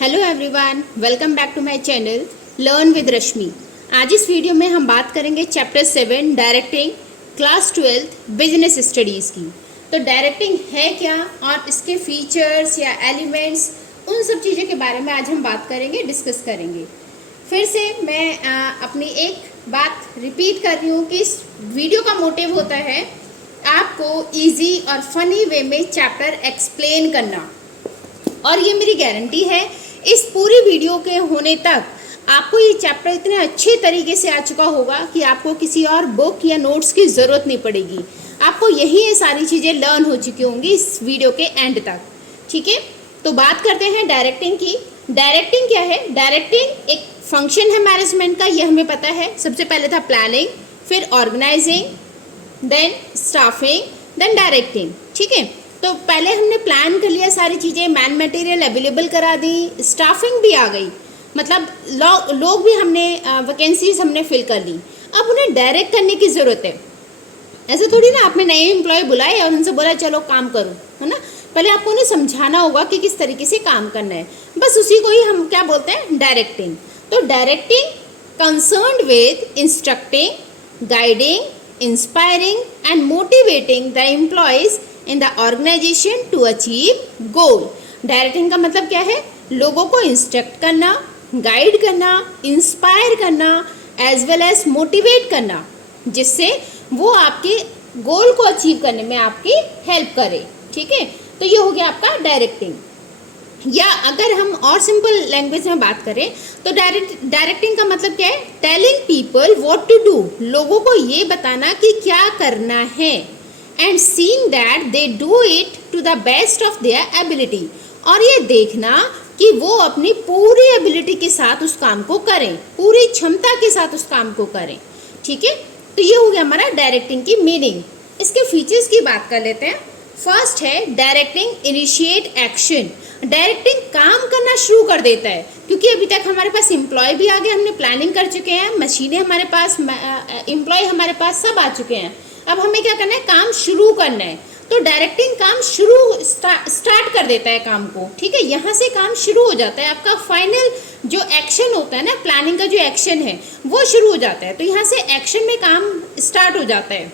Hello everyone, welcome back to my channel learn with Rashmi. आज इस वीडियो में हम बात करेंगे chapter 7 directing class 12 business studies की। तो डायरेक्टिंग है क्या और इसके फीचर्स या एलिमेंट्स, उन सब चीज़ों के बारे में आज हम बात करेंगे, डिस्कस करेंगे। फिर से मैं अपनी एक बात रिपीट कर रही हूँ कि इस वीडियो का मोटिव होता है आपको ईजी और फनी वे में चैप्टर एक्सप्लेन करना, और ये मेरी गारंटी है इस पूरी वीडियो के होने तक आपको ये चैप्टर इतने अच्छे तरीके से आ चुका होगा कि आपको किसी और बुक या नोट्स की ज़रूरत नहीं पड़ेगी। आपको यही ये सारी चीज़ें लर्न हो चुकी होंगी इस वीडियो के एंड तक। ठीक है, तो बात करते हैं डायरेक्टिंग की। डायरेक्टिंग क्या है? डायरेक्टिंग एक फंक्शन है मैनेजमेंट का, ये हमें पता है। सबसे पहले था प्लानिंग, फिर organising, then staffing, then directing. ठीक है, तो पहले हमने प्लान कर लिया सारी चीज़ें, मैन मटेरियल अवेलेबल करा दी, स्टाफिंग भी आ गई, मतलब लोग भी हमने वैकेंसीज हमने फिल कर ली। अब उन्हें डायरेक्ट करने की ज़रूरत है। ऐसे थोड़ी ना आपने नए एम्प्लॉय बुलाए और उनसे बोला चलो काम करो, है ना। पहले आपको उन्हें समझाना होगा कि किस तरीके से काम करना है। बस उसी को ही हम क्या बोलते हैं? डायरेक्टिंग। तो directing concerned with instructing, guiding, inspiring and motivating the employees in the organisation to achieve goal. Directing का मतलब क्या है? लोगों को इंस्ट्रक्ट करना, गाइड करना, इंस्पायर करना, एज वेल एज मोटिवेट करना, जिससे वो आपके गोल को अचीव करने में आपकी हेल्प करे। ठीक है, तो ये हो गया आपका डायरेक्टिंग। या अगर हम और सिंपल लैंग्वेज में बात करें तो डायरेक्टिंग का मतलब क्या है? Telling people what to do, लोगों को ये बताना कि क्या करना है, and seeing that they do it to the best of their ability, और ये देखना कि वो अपनी पूरी एबिलिटी के साथ उस काम को करें, पूरी क्षमता के साथ उस काम को करें। ठीक है, तो ये हो गया हमारा डायरेक्टिंग की मीनिंग। इसके फीचर्स की बात कर लेते हैं। फर्स्ट है डायरेक्टिंग इनिशिएट एक्शन। डायरेक्टिंग काम करना शुरू कर देता है, क्योंकि अभी तक हमारे पास एम्प्लॉय भी आ गए, हमने प्लानिंग कर चुके हैं, मशीनें हमारे पास, एम्प्लॉय हमारे पास, सब आ चुके हैं। अब हमें क्या करना है? काम शुरू करना है। तो डायरेक्टिंग काम स्टार्ट कर देता है काम को। ठीक है, यहाँ से काम शुरू हो जाता है, आपका फाइनल जो एक्शन होता है ना, प्लानिंग का जो एक्शन है वो शुरू हो जाता है। तो यहाँ से एक्शन में काम स्टार्ट हो जाता है।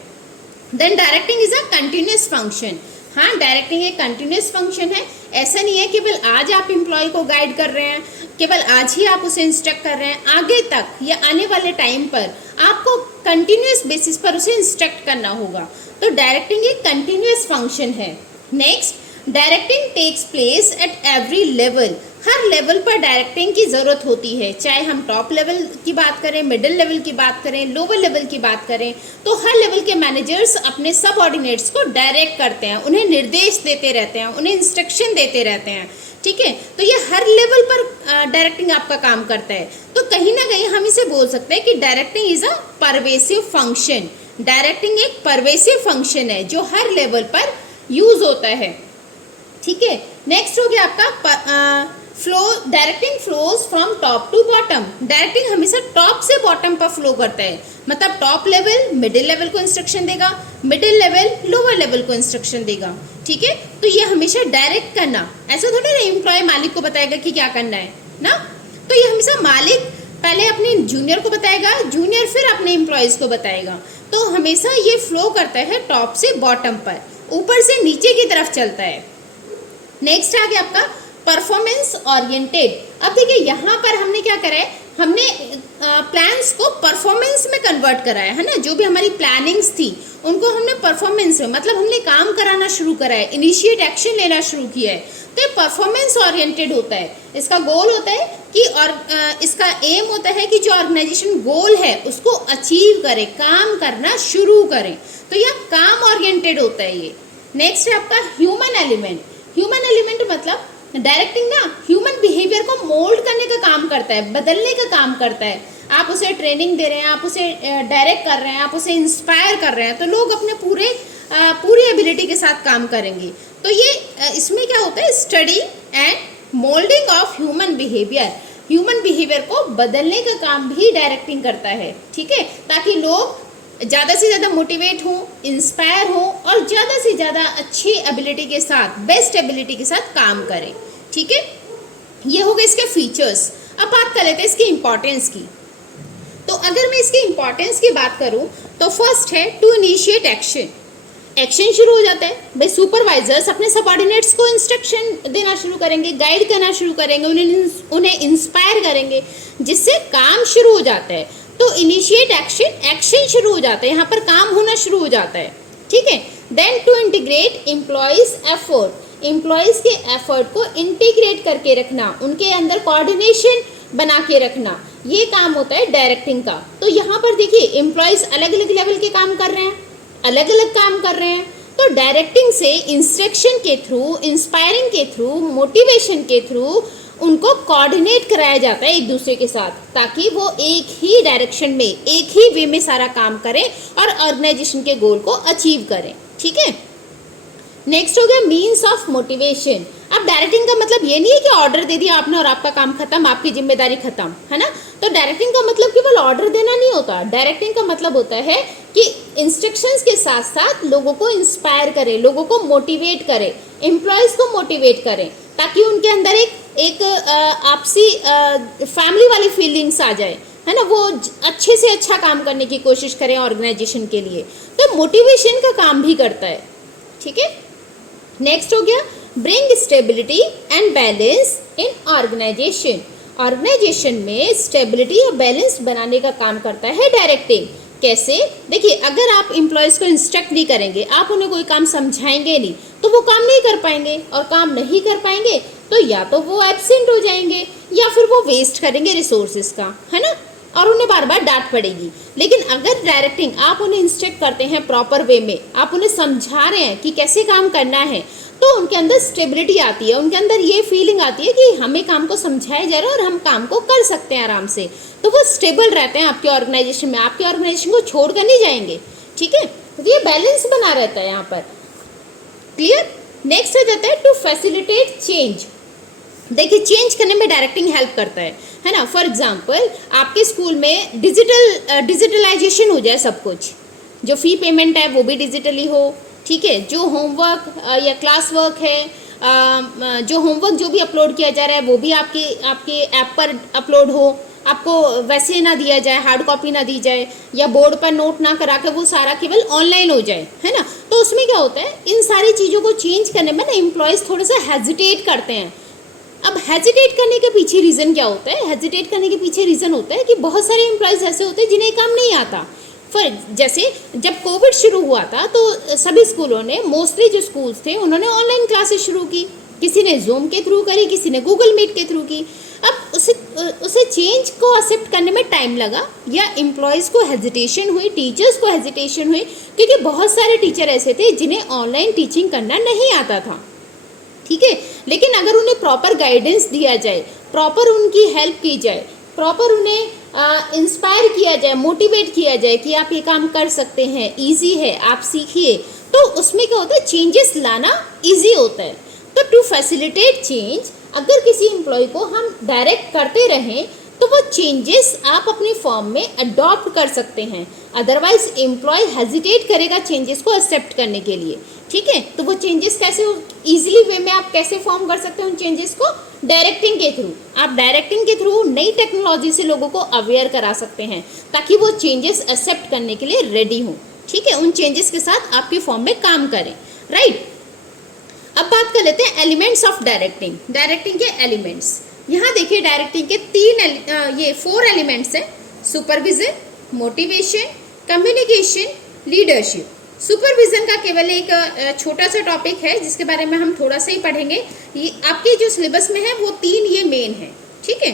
Then directing is a continuous function. हाँ, डायरेक्टिंग एक कंटिन्यूस फंक्शन है। ऐसा नहीं है केवल आज आप एम्प्लॉय को गाइड कर रहे हैं, केवल आज ही आप उसे इंस्ट्रक्ट कर रहे हैं, आगे तक या आने वाले टाइम पर आपको कंटिन्यूस बेसिस पर उसे इंस्ट्रक्ट करना होगा। तो डायरेक्टिंग एक कंटिन्यूस फंक्शन है। Next, directing takes place at every level. हर लेवल पर डायरेक्टिंग की ज़रूरत होती है, चाहे हम टॉप लेवल की बात करें, मिडिल लेवल की बात करें, लोअर लेवल की बात करें, तो हर लेवल के मैनेजर्स अपने सबऑर्डिनेट्स को डायरेक्ट करते हैं, उन्हें निर्देश देते रहते हैं, उन्हें इंस्ट्रक्शन देते रहते हैं। ठीक है, तो ये हर लेवल पर डायरेक्टिंग आपका काम करता है। तो कहीं ना कहीं हम इसे बोल सकते हैं कि directing is a pervasive function. Directing एक परवेसिव फंक्शन है जो हर लेवल पर यूज होता है। ठीक है, नेक्स्ट हो गया आपका flow. Directing flows from top to bottom. Directing हमेशा टॉप से बॉटम पर फ्लो करता है, मतलब टॉप लेवल मिडिल लेवल को इंस्ट्रक्शन देगा, मिडिल लेवल लोअर लेवल को इंस्ट्रक्शन देगा। ठीक है, तो ये हमेशा डायरेक्ट करना, ऐसा थोड़ी ना एम्प्लॉय मालिक को बताएगा कि क्या करना है ना। तो ये हमेशा मालिक पहले अपने जूनियर को बताएगा, जूनियर फिर अपने एम्प्लॉयज़ को बताएगा। तो हमेशा ये फ्लो करता है टॉप से बॉटम पर, ऊपर से नीचे की तरफ चलता है। नेक्स्ट आ गया आपका परफॉर्मेंस ओरिएंटेड। अब देखिए यहाँ पर हमने क्या करा है? हमने प्लान्स को परफॉर्मेंस में कन्वर्ट करा है ना। जो भी हमारी प्लानिंग्स थी उनको हमने परफॉर्मेंस में, मतलब हमने काम कराना शुरू करा है, इनिशिएट एक्शन लेना शुरू किया है। तो ये परफॉर्मेंस ओरिएंटेड होता है। इसका गोल होता है कि, और इसका एम होता है कि जो ऑर्गेनाइजेशन गोल है उसको अचीव करे, काम करना शुरू करें। तो यह काम ओरिएंटेड होता है ये। नेक्स्ट है आपका ह्यूमन एलिमेंट। ह्यूमन एलिमेंट मतलब डायरेक्टिंग ना ह्यूमन बिहेवियर को मोल्ड करने का काम करता है, बदलने का काम करता है। आप उसे ट्रेनिंग दे रहे हैं, आप उसे डायरेक्ट कर रहे हैं, आप उसे इंस्पायर कर रहे हैं, तो लोग अपने पूरी एबिलिटी के साथ काम करेंगे। तो ये इसमें क्या होता है? Study and moulding of human behaviour. Human behaviour को बदलने का काम भी डायरेक्टिंग करता है। ठीक है, ताकि लोग ज़्यादा से ज़्यादा मोटिवेट हों, इंस्पायर हों और ज़्यादा से ज़्यादा अच्छी एबिलिटी के साथ, बेस्ट एबिलिटी के साथ काम करें। ठीक है, ये हो गए इसके फीचर्स। अब बात कर लेते हैं इसकी इंपॉर्टेंस की। तो अगर मैं इसकी इंपॉर्टेंस की बात करूं तो फर्स्ट है टू इनिशिएट एक्शन। एक्शन शुरू हो जाता है भाई, सुपरवाइजर्स अपने सबऑर्डिनेट्स को इंस्ट्रक्शन देना शुरू करेंगे, गाइड करना शुरू करेंगे, उन्हें इंस्पायर करेंगे, जिससे काम शुरू हो जाता है। तो इनिशिएट एक्शन, एक्शन शुरू हो जाता है, यहाँ पर काम होना शुरू हो जाता है, ठीक है। Then to integrate employees effort, employees के एफर्ट को इंटीग्रेट करके रखना, उनके अंदर कोऑर्डिनेशन बना के रखना, ये काम होता है डायरेक्टिंग का। तो यहाँ पर देखिए एम्प्लॉयज अलग अलग लेवल के काम कर रहे हैं, अलग अलग काम कर रहे हैं। तो डायरेक्टिंग से इंस्ट्रक्शन के थ्रू, इंस्पायरिंग के थ्रू, मोटिवेशन के थ्रू उनको कोऑर्डिनेट कराया जाता है एक दूसरे के साथ, ताकि वो एक ही डायरेक्शन में, एक ही वे में सारा काम करें और ऑर्गेनाइजेशन के गोल को अचीव करें, ठीक है। नेक्स्ट हो गया मीन्स ऑफ मोटिवेशन। अब डायरेक्टिंग का मतलब ये नहीं है कि ऑर्डर दे दिया आपने और आपका काम खत्म, आपकी जिम्मेदारी खत्म, है ना। तो डायरेक्टिंग का मतलब केवल ऑर्डर देना नहीं होता। डायरेक्टिंग का मतलब होता है कि इंस्ट्रक्शंस के साथ साथ लोगों को इंस्पायर करें, लोगों को मोटिवेट करें, एम्प्लॉयज को मोटिवेट करें, ताकि उनके अंदर एक आपसी फैमिली वाली फीलिंग्स आ जाए, है ना। वो अच्छे से अच्छा काम करने की कोशिश करें ऑर्गेनाइजेशन के लिए। तो मोटिवेशन का काम भी करता है, ठीक है। नेक्स्ट हो गया bring stability and balance in organisation. Organisation में स्टेबिलिटी और बैलेंस बनाने का काम करता है डायरेक्टिंग। कैसे? देखिए, अगर आप एम्प्लॉयज़ को इंस्ट्रक्ट नहीं करेंगे, आप उन्हें कोई काम समझाएंगे नहीं, तो वो काम नहीं कर पाएंगे, और काम नहीं कर पाएंगे तो या तो वो एब्सेंट हो जाएंगे या फिर वो वेस्ट करेंगे रिसोर्सेज का, है ना, और उन्हें बार बार डांट पड़ेगी। लेकिन अगर डायरेक्टिंग, आप उन्हें इंस्ट्रक्ट करते हैं प्रॉपर वे में, आप उन्हें समझा रहे हैं कि कैसे काम करना है, तो उनके अंदर स्टेबिलिटी आती है, उनके अंदर ये फीलिंग आती है कि हमें काम को समझाया जा रहा है और हम काम को कर सकते हैं आराम से। तो वो स्टेबल रहते हैं आपके ऑर्गेनाइजेशन में, आपके ऑर्गेनाइजेशन को छोड़कर नहीं जाएंगे, ठीक है। तो ये बैलेंस बना रहता है यहाँ पर, क्लियर। नेक्स्ट हो जाता है टू फैसिलिटेट चेंज। देखिए, चेंज करने में डायरेक्टिंग हेल्प करता है ना। फॉर एग्जांपल, आपके स्कूल में डिजिटलाइजेशन हो जाए, सब कुछ, जो फ़ी पेमेंट है वो भी डिजिटली हो, ठीक है। जो होमवर्क या क्लास वर्क है, जो होमवर्क जो भी अपलोड किया जा रहा है वो भी आपके ऐप पर अपलोड हो, आपको वैसे ना दिया जाए, हार्ड कॉपी ना दी जाए, या बोर्ड पर नोट ना करा के वो सारा केवल ऑनलाइन हो जाए, है ना। तो उसमें क्या होता है, इन सारी चीज़ों को चेंज करने में ना एम्प्लॉयज़ थोड़ा सा हेजिटेट करते हैं। अब हेजिटेट करने के पीछे रीज़न क्या होता है? हेजिटेट करने के पीछे रीज़न होता है कि बहुत सारे एम्प्लॉयज़ ऐसे होते हैं जिन्हें काम नहीं आता। जैसे जब कोविड शुरू हुआ था तो सभी स्कूलों ने, मोस्टली जो स्कूल्स थे, उन्होंने ऑनलाइन क्लासेस शुरू की। किसी ने जूम के थ्रू करी, किसी ने गूगल मीट के थ्रू की। अब उसे चेंज को एक्सेप्ट करने में टाइम लगा, या एम्प्लॉयज़ को हेजिटेशन हुई, टीचर्स को हेजिटेशन हुई, क्योंकि बहुत सारे टीचर ऐसे थे जिन्हें ऑनलाइन टीचिंग करना नहीं आता था, ठीक है। लेकिन अगर उन्हें प्रॉपर गाइडेंस दिया जाए, प्रॉपर उनकी हेल्प की जाए, प्रॉपर उन्हें इंस्पायर किया जाए, मोटिवेट किया जाए कि आप ये काम कर सकते हैं, इजी है, आप सीखिए, तो उसमें क्या होता है, चेंजेस लाना इजी होता है। तो टू फैसिलिटेट चेंज, अगर किसी एम्प्लॉय को हम डायरेक्ट करते रहें तो वो चेंजेस आप अपनी फॉर्म में अडॉप्ट कर सकते हैं। अदरवाइज एम्प्लॉय हेजिटेट करेगा चेंजेस को एक्सेप्ट करने के लिए, ठीक है। तो वो चेंजेस कैसे इजीली वे में आप कैसे फॉर्म कर सकते हैं उन चेंजेस को? डायरेक्टिंग के थ्रू। आप डायरेक्टिंग के थ्रू नई टेक्नोलॉजी से लोगों को अवेयर करा सकते हैं, ताकि वो चेंजेस एक्सेप्ट करने के लिए रेडी हों, ठीक है। उन चेंजेस के साथ आपकी फॉर्म में काम करें, राइट। अब बात कर लेते हैं एलिमेंट्स ऑफ डायरेक्टिंग। डायरेक्टिंग के एलिमेंट्स, यहाँ देखिए, डायरेक्टिंग के 4 एलिमेंट्स हैं: supervision, motivation, communication, leadership. Supervision का केवल एक छोटा सा टॉपिक है जिसके बारे में हम थोड़ा सा ही पढ़ेंगे। ये आपके जो सिलेबस में है वो 3 ये मेन है, ठीक है।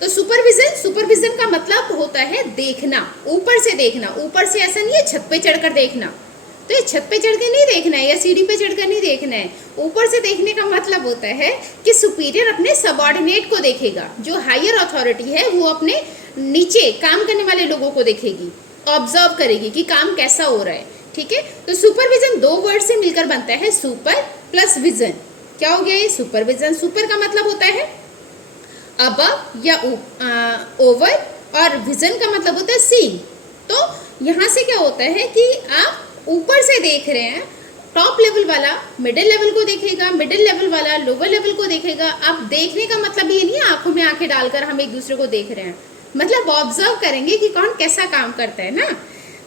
तो सुपरविजन का मतलब होता है देखना, ऊपर से देखना। ऊपर से ऐसा नहीं है छत पे चढ़कर देखना, तो ये छत पे चढ़ के नहीं देखना है या सीढ़ी पे चढ़कर नहीं देखना है। ऊपर से देखने का मतलब होता है कि सुपीरियर अपने सबऑर्डिनेट को देखेगा, जो हायर अथॉरिटी है वो अपने नीचे काम करने वाले लोगों को देखेगी, ऑब्जर्व करेगी कि काम कैसा हो रहा है, ठीक है। तो सुपरविजन 2 वर्ड से मिलकर बनता है, सुपर प्लस विजन। क्या हो गया ये? सुपरविजन। सुपर का मतलब होता है अबव या ओवर, और विजन का मतलब होता है सीइंग। तो यहाँ से क्या होता है कि आप ऊपर से देख रहे हैं, टॉप लेवल वाला मिडिल लेवल को देखेगा, मिडिल लेवल वाला लोअर लेवल को देखेगा। अब देखने का मतलब ये नहीं है आंखों में आंखें डालकर हम एक दूसरे को देख रहे हैं, मतलब ऑब्जर्व करेंगे कि कौन कैसा काम करता है ना।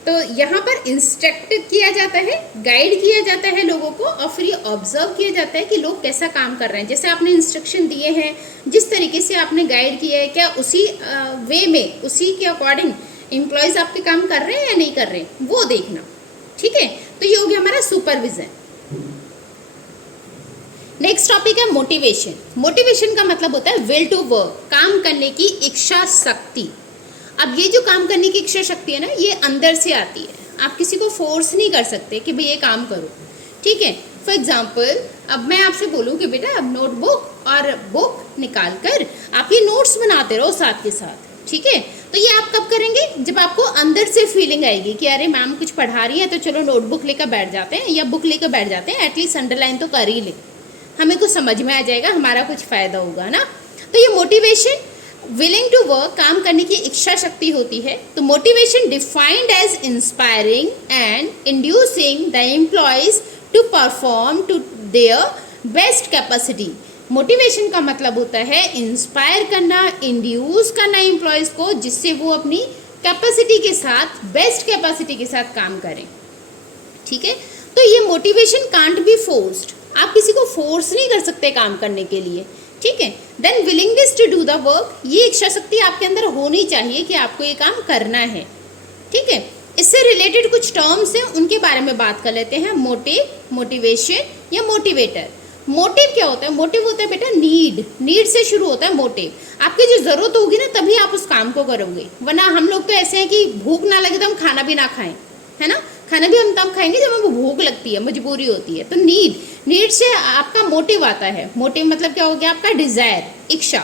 तो यहाँ पर इंस्ट्रक्ट किया जाता है, गाइड किया जाता है लोगों को, और फिर ये ऑब्जर्व किया जाता है कि लोग कैसा काम कर रहे हैं। जैसे आपने इंस्ट्रक्शन दिए हैं, जिस तरीके से आपने गाइड किया है, क्या उसी वे में, उसी के अकॉर्डिंग एम्प्लॉयज़ आपके काम कर रहे हैं या नहीं कर रहे हैं, वो देखना। ठीक है, तो ये हो गया हमारा सुपरविजन। नेक्स्ट टॉपिक है मोटिवेशन। मोटिवेशन का मतलब होता है विल टू वर्क, काम करने की इच्छा शक्ति। अब ये जो काम करने की इच्छा शक्ति है ना, ये अंदर से आती है, आप किसी को फोर्स नहीं कर सकते कि भाई ये काम करो। ठीक है, फॉर एग्जाम्पल अब मैं आपसे बोलूँ कि बेटा अब नोटबुक और बुक निकाल कर आप ये नोट्स बनाते रहो साथ के साथ। ठीक है, तो ये आप कब करेंगे, जब आपको अंदर से फीलिंग आएगी कि अरे मैम कुछ पढ़ा रही है तो चलो नोटबुक लेकर बैठ जाते हैं या बुक लेकर बैठ जाते हैं, एटलीस्ट अंडरलाइन तो कर ही ले, हमें कुछ समझ में आ जाएगा, हमारा कुछ फ़ायदा होगा ना। तो ये मोटिवेशन, विलिंग टू वर्क, काम करने की इच्छा शक्ति होती है। तो motivation defined as inspiring and inducing the employees to perform to their best capacity. Motivation का मतलब होता है इंस्पायर करना, इंड्यूस करना एम्प्लॉयज को, जिससे वो अपनी कैपेसिटी के साथ, बेस्ट कैपेसिटी के साथ काम करें। ठीक है, तो ये मोटिवेशन कांट बी फोर्स्ड, आप किसी को फोर्स नहीं कर सकते काम करने के लिए। ठीक है, then willingness to do the work, ये इच्छा शक्ति आपके अंदर होनी चाहिए कि आपको ये काम करना है। ठीक है, इससे रिलेटेड कुछ टर्म्स हैं, उनके बारे में बात कर लेते हैं। मोटिव, मोटिवेशन या मोटिवेटर। मोटिव क्या होता है, मोटिव होता है बेटा नीड, नीड से शुरू होता है मोटिव। आपकी जो ज़रूरत होगी ना तभी आप उस काम को करोगे, वरना हम लोग तो ऐसे हैं कि भूख ना लगे तो हम खाना भी ना खाएं, है ना। खाना भी हम तब खाएंगे जब हमें भूख लगती है, मजबूरी होती है। तो नीड से आपका मोटिव आता है। मोटिव मतलब क्या हो गया, आपका डिज़ायर, इच्छा,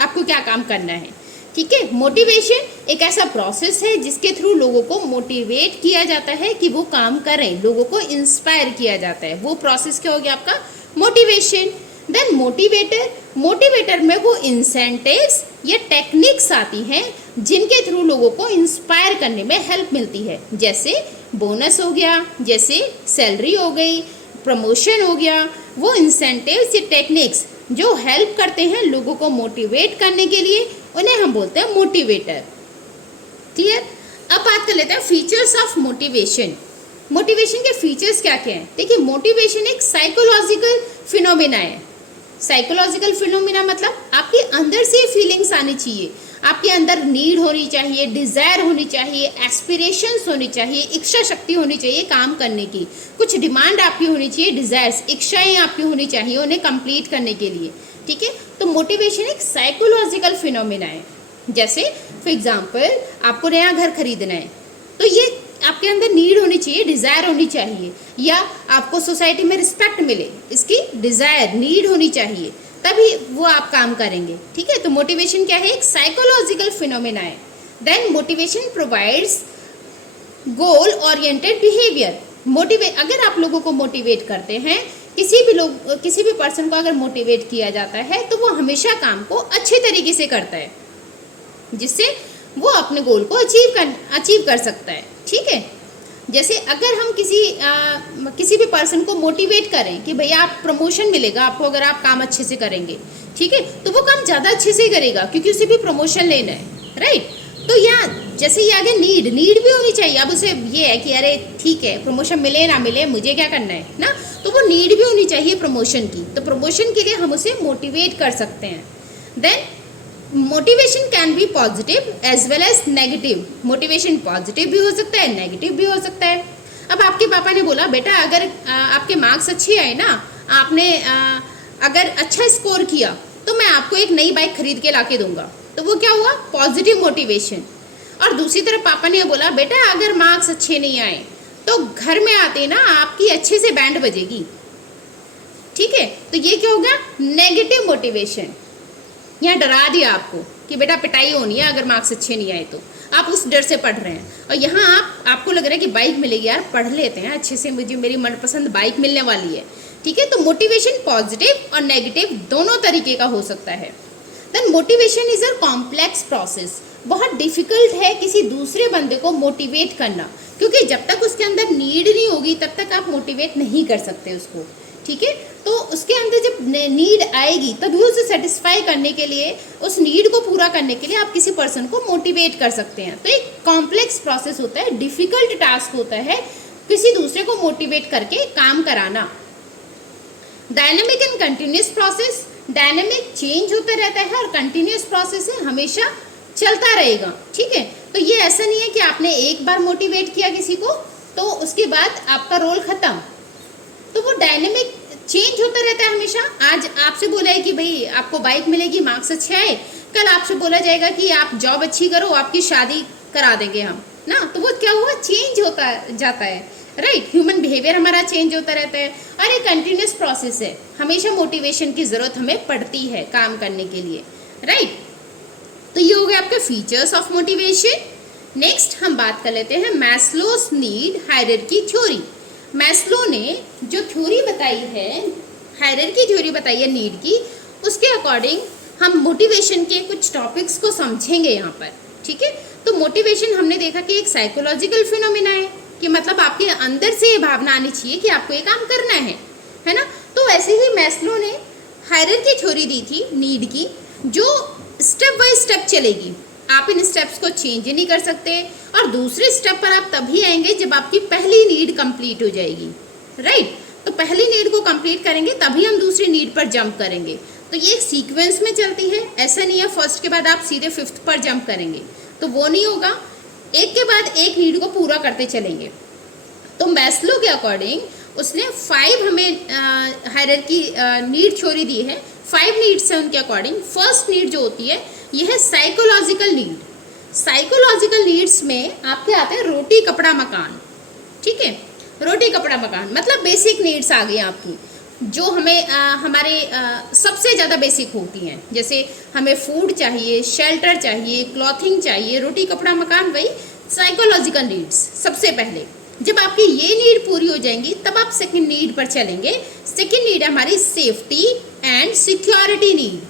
आपको क्या काम करना है। ठीक है, मोटिवेशन एक ऐसा प्रोसेस है जिसके थ्रू लोगों को मोटिवेट किया जाता है कि वो काम करें, लोगों को इंस्पायर किया जाता है। वो प्रोसेस क्या हो गया आपका, मोटिवेशन। देन मोटिवेटर, मोटिवेटर में वो इंसेंटिव्स या टेक्निक्स आती हैं जिनके थ्रू लोगों को इंस्पायर करने में हेल्प मिलती है। जैसे बोनस हो गया, जैसे सैलरी हो गई, प्रमोशन हो गया, वो इंसेंटिव्स या टेक्निक्स जो हेल्प करते हैं लोगों को मोटिवेट करने के लिए, उन्हें हम बोलते हैं मोटिवेटर। क्लियर। अब बात कर लेते हैं फीचर्स ऑफ मोटिवेशन। मोटिवेशन के फीचर्स क्या क्या हैं। देखिए, मोटिवेशन एक साइकोलॉजिकल फिनोमिना है। साइकोलॉजिकल फिनोमिना मतलब आपके अंदर से फीलिंग्स आनी चाहिए, आपके अंदर नीड होनी चाहिए, डिज़ायर होनी चाहिए, एस्पिरेशंस होनी चाहिए, इच्छा शक्ति होनी चाहिए काम करने की, कुछ डिमांड आपकी होनी चाहिए, डिज़ायर्स, इच्छाएं आपकी होनी चाहिए उन्हें कंप्लीट करने के लिए। ठीक है, तो मोटिवेशन एक साइकोलॉजिकल फिनोमिना है। जैसे फॉर एग्जांपल आपको नया घर खरीदना है, तो ये आपके अंदर नीड होनी चाहिए, डिज़ायर होनी चाहिए, या आपको सोसाइटी में रिस्पेक्ट मिले, इसकी डिज़ायर, नीड होनी चाहिए, तभी वो आप काम करेंगे। ठीक है, तो मोटिवेशन क्या है, एक साइकोलॉजिकल फिनोमेना है। Then motivation provides goal oriented behaviour. अगर आप लोगों को मोटिवेट करते हैं, किसी भी पर्सन को अगर मोटिवेट किया जाता है तो वो हमेशा काम को अच्छे तरीके से करता है, जिससे वो अपने गोल को अचीव कर सकता है। ठीक है, जैसे अगर हम किसी भी पर्सन को मोटिवेट करें कि भैया आप प्रमोशन मिलेगा आपको अगर आप काम अच्छे से करेंगे, ठीक है, तो वो काम ज़्यादा अच्छे से करेगा क्योंकि उसे भी प्रमोशन लेना है, राइट। तो यहाँ जैसे ये आगे नीड भी होनी चाहिए। अब उसे ये है कि अरे ठीक है प्रमोशन मिले ना मिले मुझे क्या करना है ना, तो वो नीड भी होनी चाहिए प्रमोशन की। तो प्रमोशन के लिए हम उसे मोटिवेट कर सकते हैं। Then motivation can be positive as well as negative. Motivation positive भी हो सकता है, नेगेटिव भी हो सकता है। अब आपके पापा ने बोला बेटा अगर आपके मार्क्स अच्छे आए ना, आपने अगर अच्छा स्कोर किया तो मैं आपको एक नई बाइक खरीद के ला के दूंगा, तो वो क्या हुआ, पॉजिटिव मोटिवेशन। और दूसरी तरफ पापा ने बोला बेटा अगर मार्क्स अच्छे नहीं आए तो घर में आते ना आपकी अच्छे से बैंड बजेगी, ठीक है, तो ये क्या होगा, नेगेटिव मोटिवेशन। यहाँ डरा दिया आपको कि बेटा पिटाई होनी है अगर मार्क्स अच्छे नहीं आए तो, आप उस डर से पढ़ रहे हैं। और यहाँ आपको लग रहा है कि बाइक मिलेगी, यार पढ़ लेते हैं अच्छे से, मुझे मेरी मनपसंद बाइक मिलने वाली है, ठीक है। तो मोटिवेशन पॉजिटिव और नेगेटिव दोनों तरीके का हो सकता है। Then motivation is a complex process. बहुत डिफ़िकल्ट है किसी दूसरे बंदे को मोटिवेट करना, क्योंकि जब तक उसके अंदर नीड नहीं होगी तब तक आप मोटिवेट नहीं कर सकते उसको, ठीक है। तो उसके अंदर जब नीड आएगी तभी उसे सेटिस्फाई करने के लिए, उस नीड को पूरा करने के लिए आप किसी पर्सन को मोटिवेट कर सकते हैं। तो एक कॉम्प्लेक्स प्रोसेस होता है, डिफ़िकल्ट टास्क होता है किसी दूसरे को मोटिवेट करके काम कराना। Dynamic and continuous process, dynamic change होता रहता है और कंटिन्यूस प्रोसेस है, हमेशा चलता रहेगा, ठीक है। तो ये ऐसा नहीं है कि आपने एक बार मोटिवेट किया किसी को तो उसके बाद आपका रोल खत्म। तो वो डायनेमिक चेंज होता रहता है हमेशा। आज आपसे बोला है कि भाई आपको बाइक मिलेगी, मार्क्स अच्छे आए, कल आपसे बोला जाएगा कि आप जॉब अच्छी करो, आपकी शादी करा देंगे हम ना। तो वो क्या हुआ, चेंज होता जाता है, राइट। ह्यूमन बिहेवियर हमारा चेंज होता रहता है और एक कंटिन्यूस प्रोसेस है, हमेशा मोटिवेशन की ज़रूरत हमें पड़ती है काम करने के लिए, राइट। तो ये हो गया आपके फीचर्स ऑफ मोटिवेशन। नेक्स्ट हम बात कर लेते हैं Maslow's need hierarchy theory. Maslow ने जो थ्योरी बताई है, हायरार्की थ्योरी बताई है नीड की, उसके अकॉर्डिंग हम मोटिवेशन के कुछ टॉपिक्स को समझेंगे यहाँ पर, ठीक है। तो मोटिवेशन हमने देखा कि एक साइकोलॉजिकल फिनोमिना है, कि मतलब आपके अंदर से ये भावना आनी चाहिए कि आपको ये काम करना है ना। तो ऐसे ही मैस्लो ने हायरार्की थ्योरी दी थी नीड की, जो स्टेप बाय स्टेप चलेगी। आप इन स्टेप्स को चेंज ही नहीं कर सकते और दूसरे स्टेप पर आप तभी आएंगे जब आपकी पहली नीड कंप्लीट हो जाएगी, राइट। तो पहली नीड को कंप्लीट करेंगे तभी हम दूसरी नीड पर जंप करेंगे। तो ये एक सीक्वेंस में चलती है, ऐसा नहीं है फर्स्ट के बाद आप सीधे फिफ्थ पर जंप करेंगे, तो वो नहीं होगा। एक के बाद एक नीड को पूरा करते चलेंगे। तो मैस्लो के अकॉर्डिंग उसने 5 हमें हायरार्की नीड थ्योरी दी है। 5 नीड्स है उनके अकॉर्डिंग। फर्स्ट नीड जो होती है ये है साइकोलॉजिकल नीड। साइकोलॉजिकल नीड्स में आपके आते हैं रोटी कपड़ा मकान, ठीक है। रोटी कपड़ा मकान मतलब बेसिक नीड्स आ गई आपकी, जो हमें हमारे सबसे ज़्यादा बेसिक होती हैं। जैसे हमें फूड चाहिए, शेल्टर चाहिए, क्लॉथिंग चाहिए, रोटी कपड़ा मकान, वही साइकोलॉजिकल नीड्स सबसे पहले। जब आपकी ये नीड पूरी हो जाएंगी तब आप सेकंड नीड पर चलेंगे। सेकंड नीड है हमारी safety and security need.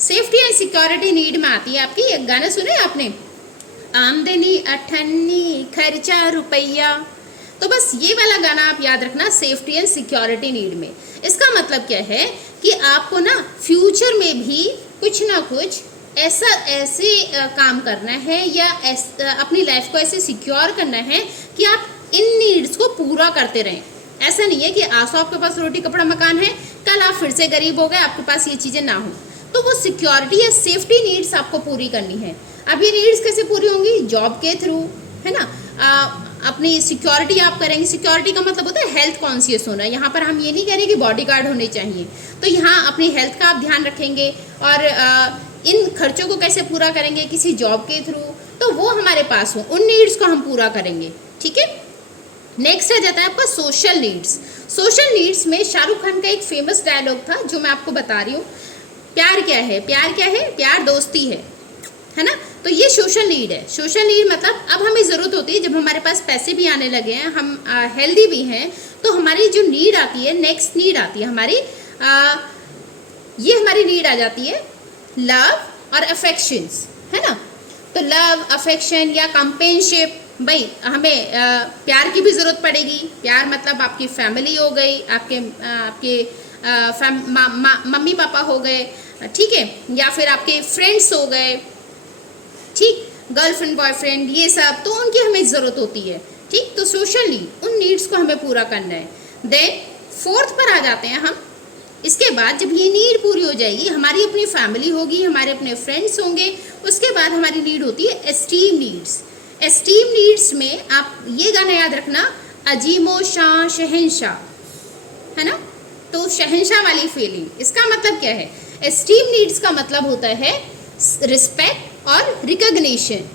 Safety and security need में आती है आपकी, एक गाना सुने आपने, आमदनी अठन्नी खर्चा रुपया। तो बस ये वाला गाना आप याद रखना सेफ्टी एंड सिक्योरिटी नीड में। इसका मतलब क्या है कि आपको ना फ्यूचर में भी कुछ ना कुछ ऐसे काम करना है या अपनी लाइफ को ऐसे सिक्योर करना है कि आप इन नीड्स को पूरा करते रहें। ऐसा नहीं है कि आज आपके पास रोटी कपड़ा मकान है, कल आप फिर से गरीब हो गए, आपके पास ये चीज़ें ना हो। तो वो सिक्योरिटी या सेफ्टी नीड्स आपको पूरी करनी है। अब ये नीड्स कैसे पूरी होंगी, जॉब के थ्रू, है ना। अपनी सिक्योरिटी आप करेंगे। सिक्योरिटी का मतलब होता है हेल्थ कॉन्शियस होना। यहाँ पर हम ये नहीं कह रहे कि बॉडी गार्ड होने चाहिए, तो यहाँ अपनी हेल्थ का आप ध्यान रखेंगे और इन खर्चों को कैसे पूरा करेंगे किसी जॉब के थ्रू, तो वो हमारे पास हो, उन नीड्स को हम पूरा करेंगे, ठीक है। नेक्स्ट आ जाता है आपका सोशल नीड्स। सोशल नीड्स में शाहरुख खान का एक फेमस डायलॉग था जो मैं आपको बता रही हूँ, प्यार क्या है, प्यार क्या है, प्यार दोस्ती है ना। तो ये सोशल नीड है। सोशल नीड मतलब अब हमें ज़रूरत होती है जब हमारे पास पैसे भी आने लगे हैं, हम हेल्दी भी हैं, तो हमारी जो नीड आती है, नेक्स्ट नीड आती है हमारी, ये हमारी नीड आ जाती है लव और अफेक्शंस, है ना। तो लव, अफेक्शन या कंपेनशिप, भाई हमें प्यार की भी ज़रूरत पड़ेगी। प्यार मतलब आपकी फैमिली हो गई, आपके मम्मी पापा हो गए, ठीक है, या फिर आपके फ्रेंड्स हो गए, ठीक, गर्लफ्रेंड बॉयफ्रेंड, ये सब, तो उनकी हमें ज़रूरत होती है, ठीक। तो सोशल नीड, उन नीड्स को हमें पूरा करना है। देन फोर्थ पर आ जाते हैं हम। इसके बाद जब ये नीड पूरी हो जाएगी, हमारी अपनी फैमिली होगी, हमारे अपने फ्रेंड्स होंगे, उसके बाद हमारी नीड होती है एस्टीम नीड्स। एस्टीम नीड्स में आप ये गाना याद रखना, अजीमो शाह शहनशाह, है ना। तो शहनशाह वाली फीलिंग, इसका मतलब क्या है, एस्टीम नीड्स का मतलब होता है रिस्पेक्ट और रिकग्निशन।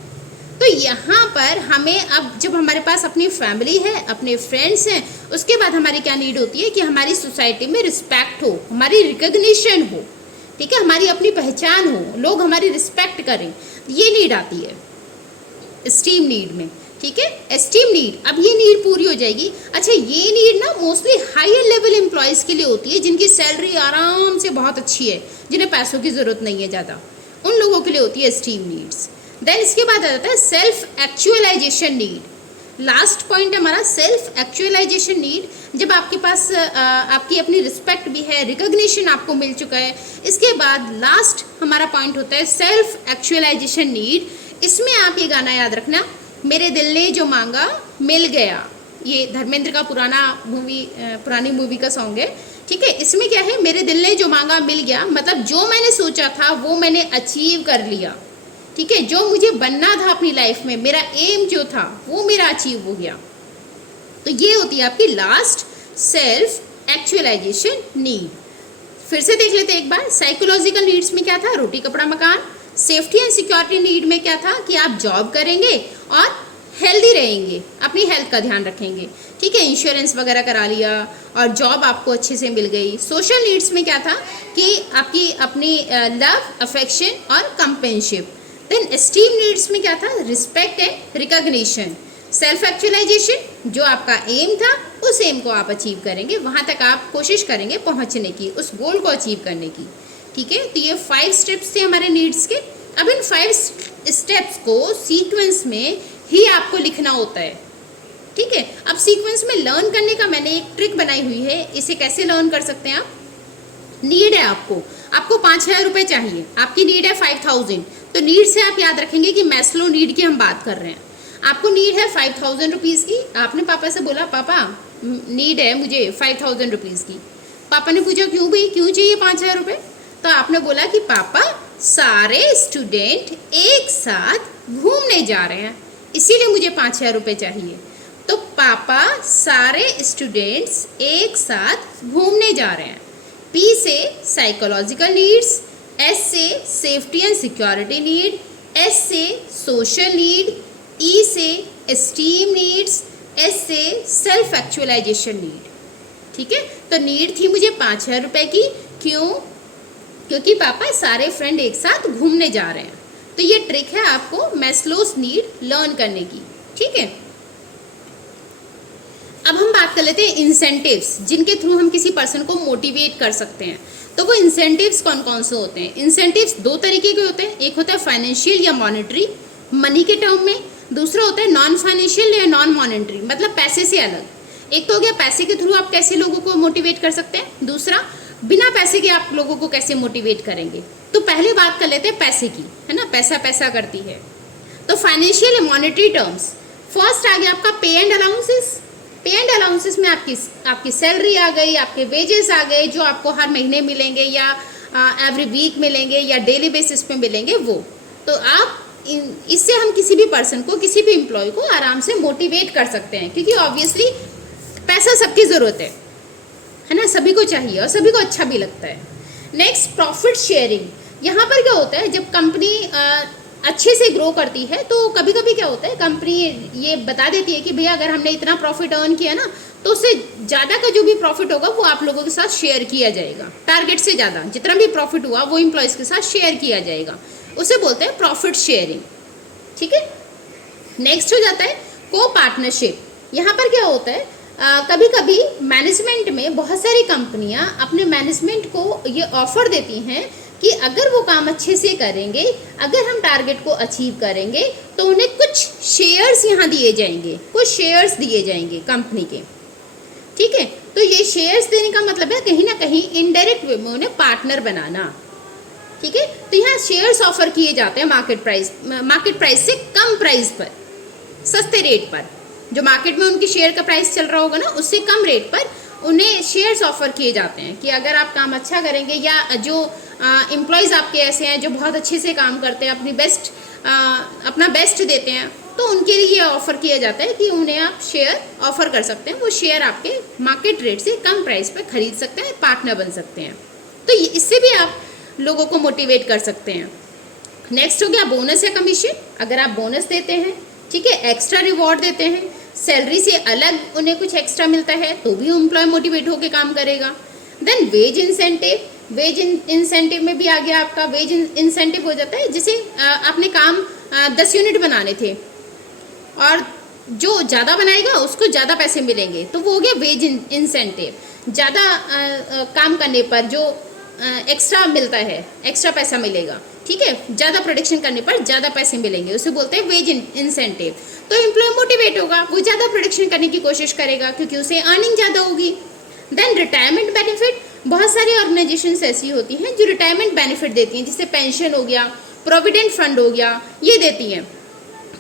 तो यहाँ पर हमें अब जब हमारे पास अपनी फैमिली है, अपने फ्रेंड्स हैं, उसके बाद हमारी क्या नीड होती है कि हमारी सोसाइटी में रिस्पेक्ट हो, हमारी रिकग्निशन हो, ठीक है, हमारी अपनी पहचान हो, लोग हमारी रिस्पेक्ट करें, ये नीड आती है एस्टीम नीड में, ठीक है। एस्टीम नीड, अब ये नीड पूरी हो जाएगी। अच्छा, ये नीड ना मोस्टली हायर लेवल एम्प्लॉयज़ के लिए होती है, जिनकी सैलरी आराम से बहुत अच्छी है, जिन्हें पैसों की ज़रूरत नहीं है ज़्यादा, उन लोगों के लिए होती है एस्टीम नीड्स। देन इसके बाद आ जाता है self actualisation need. Last point है हमारा सेल्फ एक्चुअलाइजेशन नीड। जब आपके पास आपकी अपनी रिस्पेक्ट भी है, रिकॉग्निशन आपको मिल चुका है, इसके बाद लास्ट हमारा पॉइंट होता है सेल्फ एक्चुअलाइजेशन नीड। इसमें आप ये गाना याद रखना, मेरे दिल ने जो मांगा मिल गया, ये धर्मेंद्र का पुरानी मूवी का सॉन्ग है, ठीक है। इसमें क्या है, मेरे दिल ने जो मांगा मिल गया, मतलब जो मैंने सोचा था वो मैंने अचीव कर लिया, ठीक है। जो मुझे बनना था अपनी लाइफ में, मेरा एम जो था वो मेरा अचीव हो गया। तो ये होती है आपकी लास्ट सेल्फ एक्चुअलाइजेशन नीड। फिर से देख लेते हैं एक बार। साइकोलॉजिकल नीड्स में क्या था, रोटी कपड़ा मकान। सेफ्टी एंड सिक्योरिटी नीड में क्या था कि आप जॉब करेंगे और हेल्दी रहेंगे, अपनी हेल्थ का ध्यान रखेंगे, ठीक है। इंश्योरेंस वगैरह करा लिया और जॉब आपको अच्छे से मिल गई। सोशल नीड्स में क्या था कि आपकी अपनी लव, अफेक्शन और कंपेनशिप। देन एस्टीम नीड्स में क्या था, respect and recognition. Self actualisation, जो आपका एम था उस एम को आप अचीव करेंगे, वहाँ तक आप कोशिश करेंगे पहुँचने की, उस गोल को अचीव करने की, ठीक है। तो ये 5 स्टेप्स थे हमारे नीड्स के। अब इन 5 स्टेप्स को सीक्वेंस में ही आपको लिखना होता है, ठीक है। अब सीक्वेंस में लर्न करने का मैंने एक ट्रिक बनाई हुई है। इसे कैसे लर्न कर सकते हैं आप, नीड है आपको 5,000 रुपये चाहिए, आपकी नीड है 5,000, तो नीड से आप याद रखेंगे कि मैस्लो नीड की हम बात कर रहे हैं। आपको नीड है 5,000 रुपीज़ की, आपने पापा से बोला पापा नीड है मुझे 5,000 रुपीज़ की। पापा ने पूछा क्यों भाई, क्यों चाहिए 5,000 रुपये? तो आपने बोला कि पापा सारे स्टूडेंट एक साथ घूमने जा रहे हैं, इसीलिए मुझे 5,000 रुपये चाहिए। तो पापा सारे स्टूडेंट्स एक साथ घूमने जा रहे हैं। पी से साइकोलॉजिकल नीड्स, एस से safety and security need, S से सोशल नीड, ई से एस्टीम नीड्स, एस से सेल्फ एक्चुअलाइजेशन नीड, ठीक है। तो नीड थी मुझे 5,000 रुपये की, क्यों? क्योंकि पापा सारे फ्रेंड एक साथ घूमने जा रहे हैं। तो ये ट्रिक है आपको मैस्लोस नीड लर्न करने की, ठीक है। अब हम बात कर लेते हैं इंसेंटिव्स, जिनके थ्रू हम किसी पर्सन को मोटिवेट कर सकते हैं। तो वो इंसेंटिव्स कौन कौन से होते हैं? इंसेंटिव्स 2 तरीके के होते हैं, एक होता है फाइनेंशियल या मॉनेटरी, मनी के टर्म में, दूसरा होता है नॉन फाइनेंशियल या नॉन मॉनेटरी, मतलब पैसे से अलग। एक तो हो गया पैसे के थ्रू आप कैसे लोगों को मोटिवेट कर सकते हैं, दूसरा बिना पैसे के आप लोगों को कैसे मोटिवेट करेंगे। तो पहले बात कर लेते हैं पैसे की, है ना, पैसा पैसा करती है। तो फाइनेंशियल या मॉनेटरी टर्म्स, फर्स्ट आ गया आपका पे एंड अलाउंसेस। पे एंड अलाउंसेस में आपकी सैलरी आ गई, आपके वेजेस आ गए जो आपको हर महीने मिलेंगे या एवरी वीक मिलेंगे या डेली बेसिस पे मिलेंगे वो। तो आप इससे हम किसी भी पर्सन को, किसी भी एम्प्लॉय को आराम से मोटिवेट कर सकते हैं, क्योंकि ऑब्वियसली पैसा सबकी ज़रूरत है ना, सभी को चाहिए और सभी को अच्छा भी लगता है। नेक्स्ट प्रॉफिट शेयरिंग, यहाँ पर क्या होता है, जब कंपनी अच्छे से ग्रो करती है तो कभी कभी क्या होता है, कंपनी ये बता देती है कि भैया अगर हमने इतना प्रॉफिट अर्न किया ना तो उससे ज़्यादा का जो भी प्रॉफिट होगा वो आप लोगों के साथ शेयर किया जाएगा, टारगेट से ज़्यादा जितना भी प्रॉफिट हुआ वो एम्प्लॉयज़ के साथ शेयर किया जाएगा, उसे बोलते हैं प्रॉफिट शेयरिंग, ठीक है। नेक्स्ट हो जाता है को पार्टनरशिप। यहाँ पर क्या होता है, कभी कभी मैनेजमेंट में बहुत सारी कंपनियां अपने मैनेजमेंट को ये ऑफर देती हैं कि अगर वो काम अच्छे से करेंगे, अगर हम टारगेट को अचीव करेंगे तो उन्हें कुछ शेयर्स यहाँ दिए जाएंगे, कुछ शेयर्स दिए जाएंगे कंपनी के, ठीक है। तो ये शेयर्स देने का मतलब है कहीं ना कहीं इनडायरेक्ट वे में उन्हें पार्टनर बनाना, ठीक है। तो यहाँ शेयर्स ऑफर किए जाते हैं मार्केट प्राइस से कम प्राइस पर, सस्ते रेट पर, जो मार्केट में उनकी शेयर का प्राइस चल रहा होगा ना उससे कम रेट पर उन्हें शेयर्स ऑफर किए जाते हैं कि अगर आप काम अच्छा करेंगे या जो एम्प्लॉयज़ आपके ऐसे हैं जो बहुत अच्छे से काम करते हैं, अपना बेस्ट देते हैं, तो उनके लिए ये ऑफ़र किया जाता है कि उन्हें आप शेयर ऑफ़र कर सकते हैं, वो शेयर आपके मार्केट रेट से कम प्राइस पर खरीद सकते हैं, पार्टनर बन सकते हैं। तो इससे भी आप लोगों को मोटिवेट कर सकते हैं। नेक्स्ट हो गया बोनस या कमीशन। अगर आप बोनस देते हैं, ठीक है, एक्स्ट्रा रिवॉर्ड देते हैं, सैलरी से अलग उन्हें कुछ एक्स्ट्रा मिलता है तो भी एम्प्लॉय मोटिवेट होकर काम करेगा। Then wage incentive, wage incentive में भी आ गया आपका वेज इंसेंटिव हो जाता है, जैसे आपने काम 10 यूनिट बनाने थे और जो ज़्यादा बनाएगा उसको ज़्यादा पैसे मिलेंगे, तो वो हो गया वेज इंसेंटिव। ज़्यादा काम करने पर जो एक्स्ट्रा मिलता है, एक्स्ट्रा पैसा मिलेगा, ठीक है, ज़्यादा प्रोडक्शन करने पर ज़्यादा पैसे मिलेंगे, उसे बोलते हैं वेज इंसेंटिव। तो एम्प्लॉय मोटिवेट होगा, वो ज़्यादा प्रोडक्शन करने की कोशिश करेगा क्योंकि उसे अर्निंग ज़्यादा होगी। देन रिटायरमेंट बेनिफिट, बहुत सारी ऑर्गेनाइजेशंस ऐसी होती हैं जो रिटायरमेंट बेनिफिट देती हैं, जिससे पेंशन हो गया, प्रोविडेंट फंड हो गया, ये देती हैं।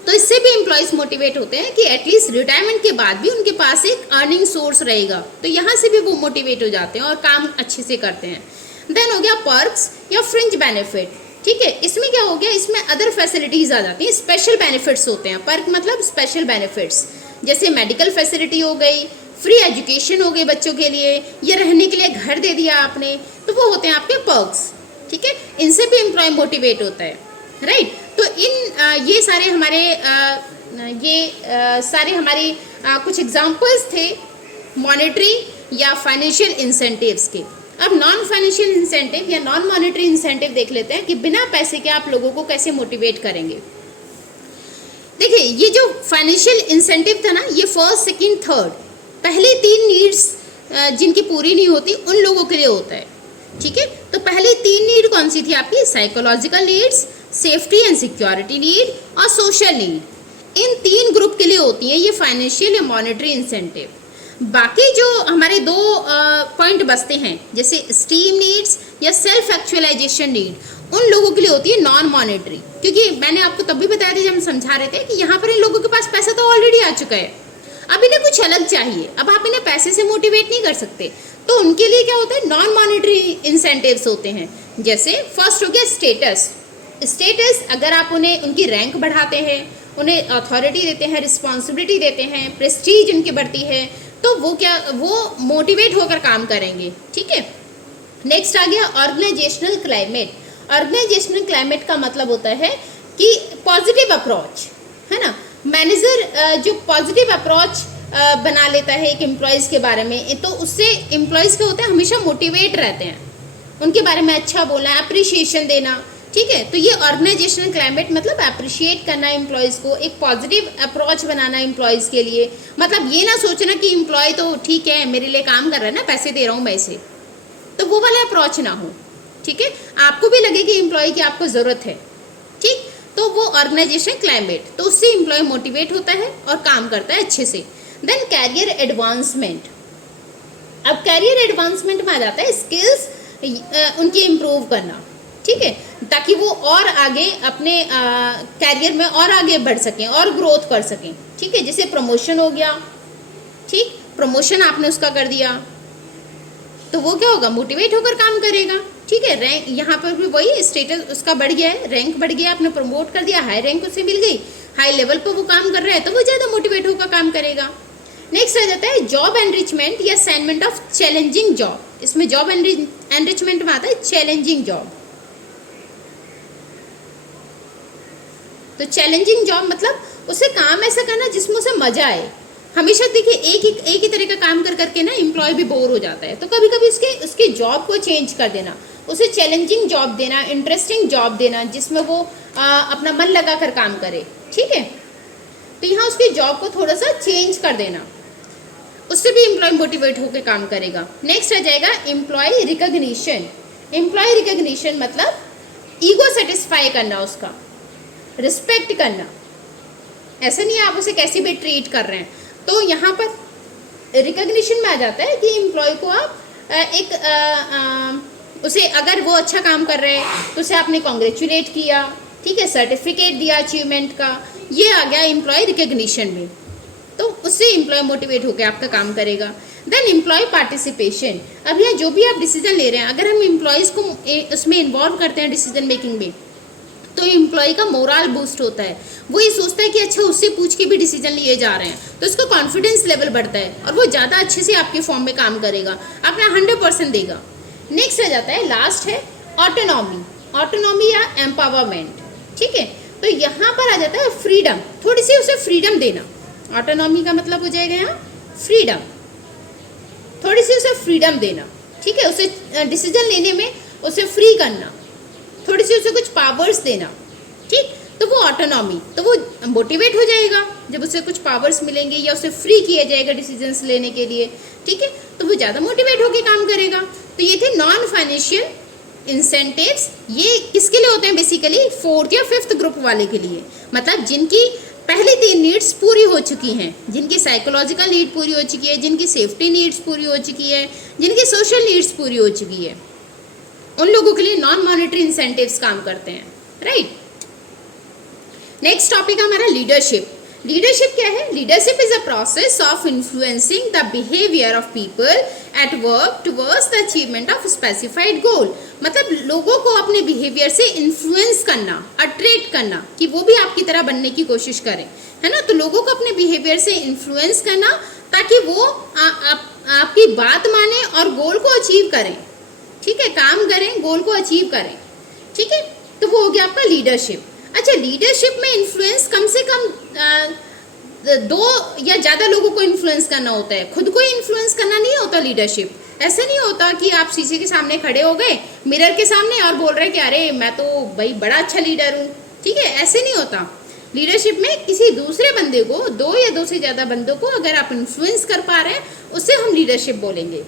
तो इससे भी एम्प्लॉयज़ मोटिवेट होते हैं कि एटलीस्ट रिटायरमेंट के बाद भी उनके पास एक अर्निंग सोर्स रहेगा, तो यहाँ से भी वो मोटिवेट हो जाते हैं और काम अच्छे से करते हैं। देन हो गया पर्क्स या फ्रिंज बेनिफिट, ठीक है, इसमें क्या हो गया, इसमें अदर फैसिलिटीज़ आ जाती हैं, स्पेशल बेनिफिट्स होते हैं। पर्क मतलब स्पेशल बेनिफिट्स, जैसे मेडिकल फैसिलिटी हो गई, फ्री एजुकेशन हो गई बच्चों के लिए, या रहने के लिए घर दे दिया आपने, तो वो होते हैं आपके पर्क्स, ठीक है, इनसे भी एम्प्लॉय मोटिवेट होता है, राइट। तो ये सारे हमारे कुछ एग्जाम्पल्स थे मॉनेटरी या फाइनेंशियल इंसेंटिव्स के। अब नॉन फाइनेंशियल इंसेंटिव या नॉन मॉनेटरी इंसेंटिव देख लेते हैं कि बिना पैसे के आप लोगों को कैसे मोटिवेट करेंगे। देखिए, ये जो फाइनेंशियल इंसेंटिव था ना, ये फर्स्ट, सेकंड, थर्ड, पहले 3 नीड्स जिनकी पूरी नहीं होती उन लोगों के लिए होता है, ठीक है। तो पहले 3 नीड कौन सी थी आपकी, psychological needs, safety and security need और सोशल नीड। इन 3 ग्रुप के लिए होती है ये फाइनेंशियल या मॉनेटरी इंसेंटिव। बाकी जो हमारे 2 पॉइंट बचते हैं, जैसे स्टीम नीड्स या सेल्फ एक्चुअलाइजेशन नीड, उन लोगों के लिए होती है नॉन मॉनेटरी। क्योंकि मैंने आपको तब भी बताया था जब हम समझा रहे थे कि यहाँ पर इन लोगों के पास पैसा तो ऑलरेडी आ चुका है, अब इन्हें कुछ अलग चाहिए, अब आप इन्हें पैसे से मोटिवेट नहीं कर सकते, तो उनके लिए क्या होता है, नॉन मॉनेटरी इंसेंटिव्स होते हैं। जैसे फर्स्ट हो गया स्टेटस। स्टेटस, अगर आप उन्हें उनकी रैंक बढ़ाते हैं, उन्हें अथॉरिटी देते हैं, रिस्पॉन्सिबिलिटी देते हैं, प्रेस्टीज उनकी बढ़ती है, तो वो मोटिवेट होकर काम करेंगे, ठीक है। नेक्स्ट आ गया ऑर्गेनाइजेशनल क्लाइमेट। ऑर्गेनाइजेशनल क्लाइमेट का मतलब होता है कि पॉजिटिव अप्रोच, है ना। मैनेजर जो पॉजिटिव अप्रोच बना लेता है एक एम्प्लॉयज़ के बारे में, तो उससे एम्प्लॉयज़ क्या होते हैं, हमेशा मोटिवेट रहते हैं, उनके बारे में अच्छा बोलना, अप्रिशिएशन देना, ठीक है। तो ये ऑर्गेनाइजेशनल क्लाइमेट मतलब अप्रिशिएट करना एम्प्लॉयज़ को, एक पॉजिटिव अप्रोच बनाना एम्प्लॉयज़ के लिए। मतलब ये ना सोचना कि एम्प्लॉय तो ठीक है, मेरे लिए काम कर रहा है ना, पैसे दे रहा हूँ मैं इसे, तो वो वाला अप्रोच ना हो, ठीक है। आपको भी लगे कि एम्प्लॉय की आपको ज़रूरत है, ठीक, तो वो ऑर्गेनाइजेशन क्लाइमेट, तो उससे एम्प्लॉय मोटिवेट होता है और काम करता है अच्छे से। Then career advancement. अब कैरियर एडवांसमेंट में आ जाता है स्किल्स उनकी इम्प्रूव करना, ठीक है, ताकि वो और आगे अपने कैरियर में और आगे बढ़ सकें और ग्रोथ कर सकें, ठीक है। जैसे प्रमोशन हो गया, ठीक, प्रमोशन आपने उसका कर दिया, तो वो क्या होगा, मोटिवेट होकर काम करेगा, ठीक है। रैंक, यहाँ पर भी वही स्टेटस उसका बढ़ गया है, रैंक बढ़ गया, आपने प्रमोट कर दिया, हाई रैंक उसे मिल गई, हाई लेवल पर वो काम कर रहा है, तो वो ज़्यादा मोटिवेट होकर काम करेगा। नेक्स्ट आ जाता है जॉब एनरिचमेंट या असाइनमेंट ऑफ चैलेंजिंग जॉब। इसमें जॉब एनरिचमेंट में आता है चैलेंजिंग जॉब। तो चैलेंजिंग जॉब मतलब उसे काम ऐसा करना जिसमें उसे मजा आए। हमेशा देखिए एक ही तरह का काम कर करके ना एम्प्लॉय भी बोर हो जाता है, तो कभी कभी उसके जॉब को चेंज कर देना, उसे चैलेंजिंग जॉब देना, इंटरेस्टिंग जॉब देना, जिसमें वो अपना मन लगा कर काम करे, ठीक है। तो यहाँ उसकी जॉब को थोड़ा सा चेंज कर देना, उससे भी एम्प्लॉय मोटिवेट होकर काम करेगा। नेक्स्ट आ जाएगा एम्प्लॉय रिकग्निशन। एम्प्लॉय रिकग्निशन मतलब ईगो सेटिस्फाई करना, उसका रिस्पेक्ट करना, ऐसा नहीं है आप उसे कैसे भी ट्रीट कर रहे हैं। तो यहाँ पर रिकग्निशन में आ जाता है कि एम्प्लॉय को आप उसे अगर वो अच्छा काम कर रहे हैं तो उसे आपने कॉन्ग्रेचुलेट किया, ठीक है, सर्टिफिकेट दिया अचीवमेंट का, ये आ गया एम्प्लॉय रिकग्निशन में, तो उससे एम्प्लॉय मोटिवेट होकर आपका काम करेगा। Then employee participation. अब यहाँ जो भी आप डिसीजन ले रहे हैं, अगर हम एम्प्लॉयज़ को उसमें इन्वॉल्व करते हैं डिसीजन मेकिंग में, तो एम्प्लॉय का मोरल बूस्ट होता है, वो ये सोचता है कि अच्छा उससे पूछ के भी डिसीजन लिए जा रहे हैं, तो उसका कॉन्फिडेंस लेवल बढ़ता है और वो ज़्यादा अच्छे से आपके फॉर्म में काम करेगा, अपना 100% देगा। नेक्स्ट आ जाता है, लास्ट है ऑटोनॉमी। ऑटोनॉमी या एम्पावरमेंट, ठीक है। तो यहाँ पर आ जाता है फ्रीडम, थोड़ी सी उसे फ्रीडम देना। ऑटोनॉमी का मतलब हो जाएगा यहाँ फ्रीडम, थोड़ी सी उसे फ्रीडम देना, ठीक है, उसे डिसीजन लेने में उसे फ्री करना, थोड़ी सी उसे कुछ पावर्स देना, ठीक, तो वो ऑटोनॉमी, तो वो मोटिवेट हो जाएगा जब उसे कुछ पावर्स मिलेंगे या उसे फ्री किया जाएगा डिसीजंस लेने के लिए, ठीक है, तो वो ज़्यादा मोटिवेट होकर काम करेगा। तो ये थे नॉन फाइनेंशियल इंसेंटिव्स ये किसके लिए होते हैं बेसिकली? 4th या 5th ग्रुप वाले के लिए, मतलब जिनकी पहली 3 नीड्स पूरी हो चुकी हैं, जिनकी साइकोलॉजिकल नीड पूरी हो चुकी है, जिनकी सेफ्टी नीड्स पूरी हो चुकी है, जिनकी सोशल नीड्स पूरी हो चुकी है, उन लोगों के लिए नॉन मॉनेटरी इंसेंटिव्स काम करते हैं, राइट। नेक्स्ट टॉपिक हमारा लीडरशिप। लीडरशिप क्या है? Leadership is a process of influencing the behaviour of people at work towards the achievement of specified goal. मतलब लोगों को अपने बिहेवियर से इन्फ्लुएंस करना, अट्रैक्ट करना कि वो भी आपकी तरह बनने की कोशिश करें, है ना। तो लोगों को अपने बिहेवियर से इन्फ्लुएंस करना ताकि वो आपकी बात माने और गोल को अचीव करें, ठीक है, काम करें, गोल को अचीव करें, ठीक है। तो वो हो गया आपका लीडरशिप। अच्छा, लीडरशिप में इन्फ्लुएंस कम से कम 2 या ज़्यादा लोगों को इन्फ्लुएंस करना होता है, खुद को इन्फ्लुएंस करना नहीं होता लीडरशिप। ऐसे नहीं होता कि आप शीशे के सामने खड़े हो गए, मिरर के सामने, और बोल रहे कि अरे मैं तो भाई बड़ा अच्छा लीडर हूँ, ठीक है, ऐसे नहीं होता। लीडरशिप में किसी दूसरे बंदे को, 2 या 2 से ज़्यादा बंदों को अगर आप इन्फ्लुएंस कर पा रहे हैं, उससे हम लीडरशिप बोलेंगे,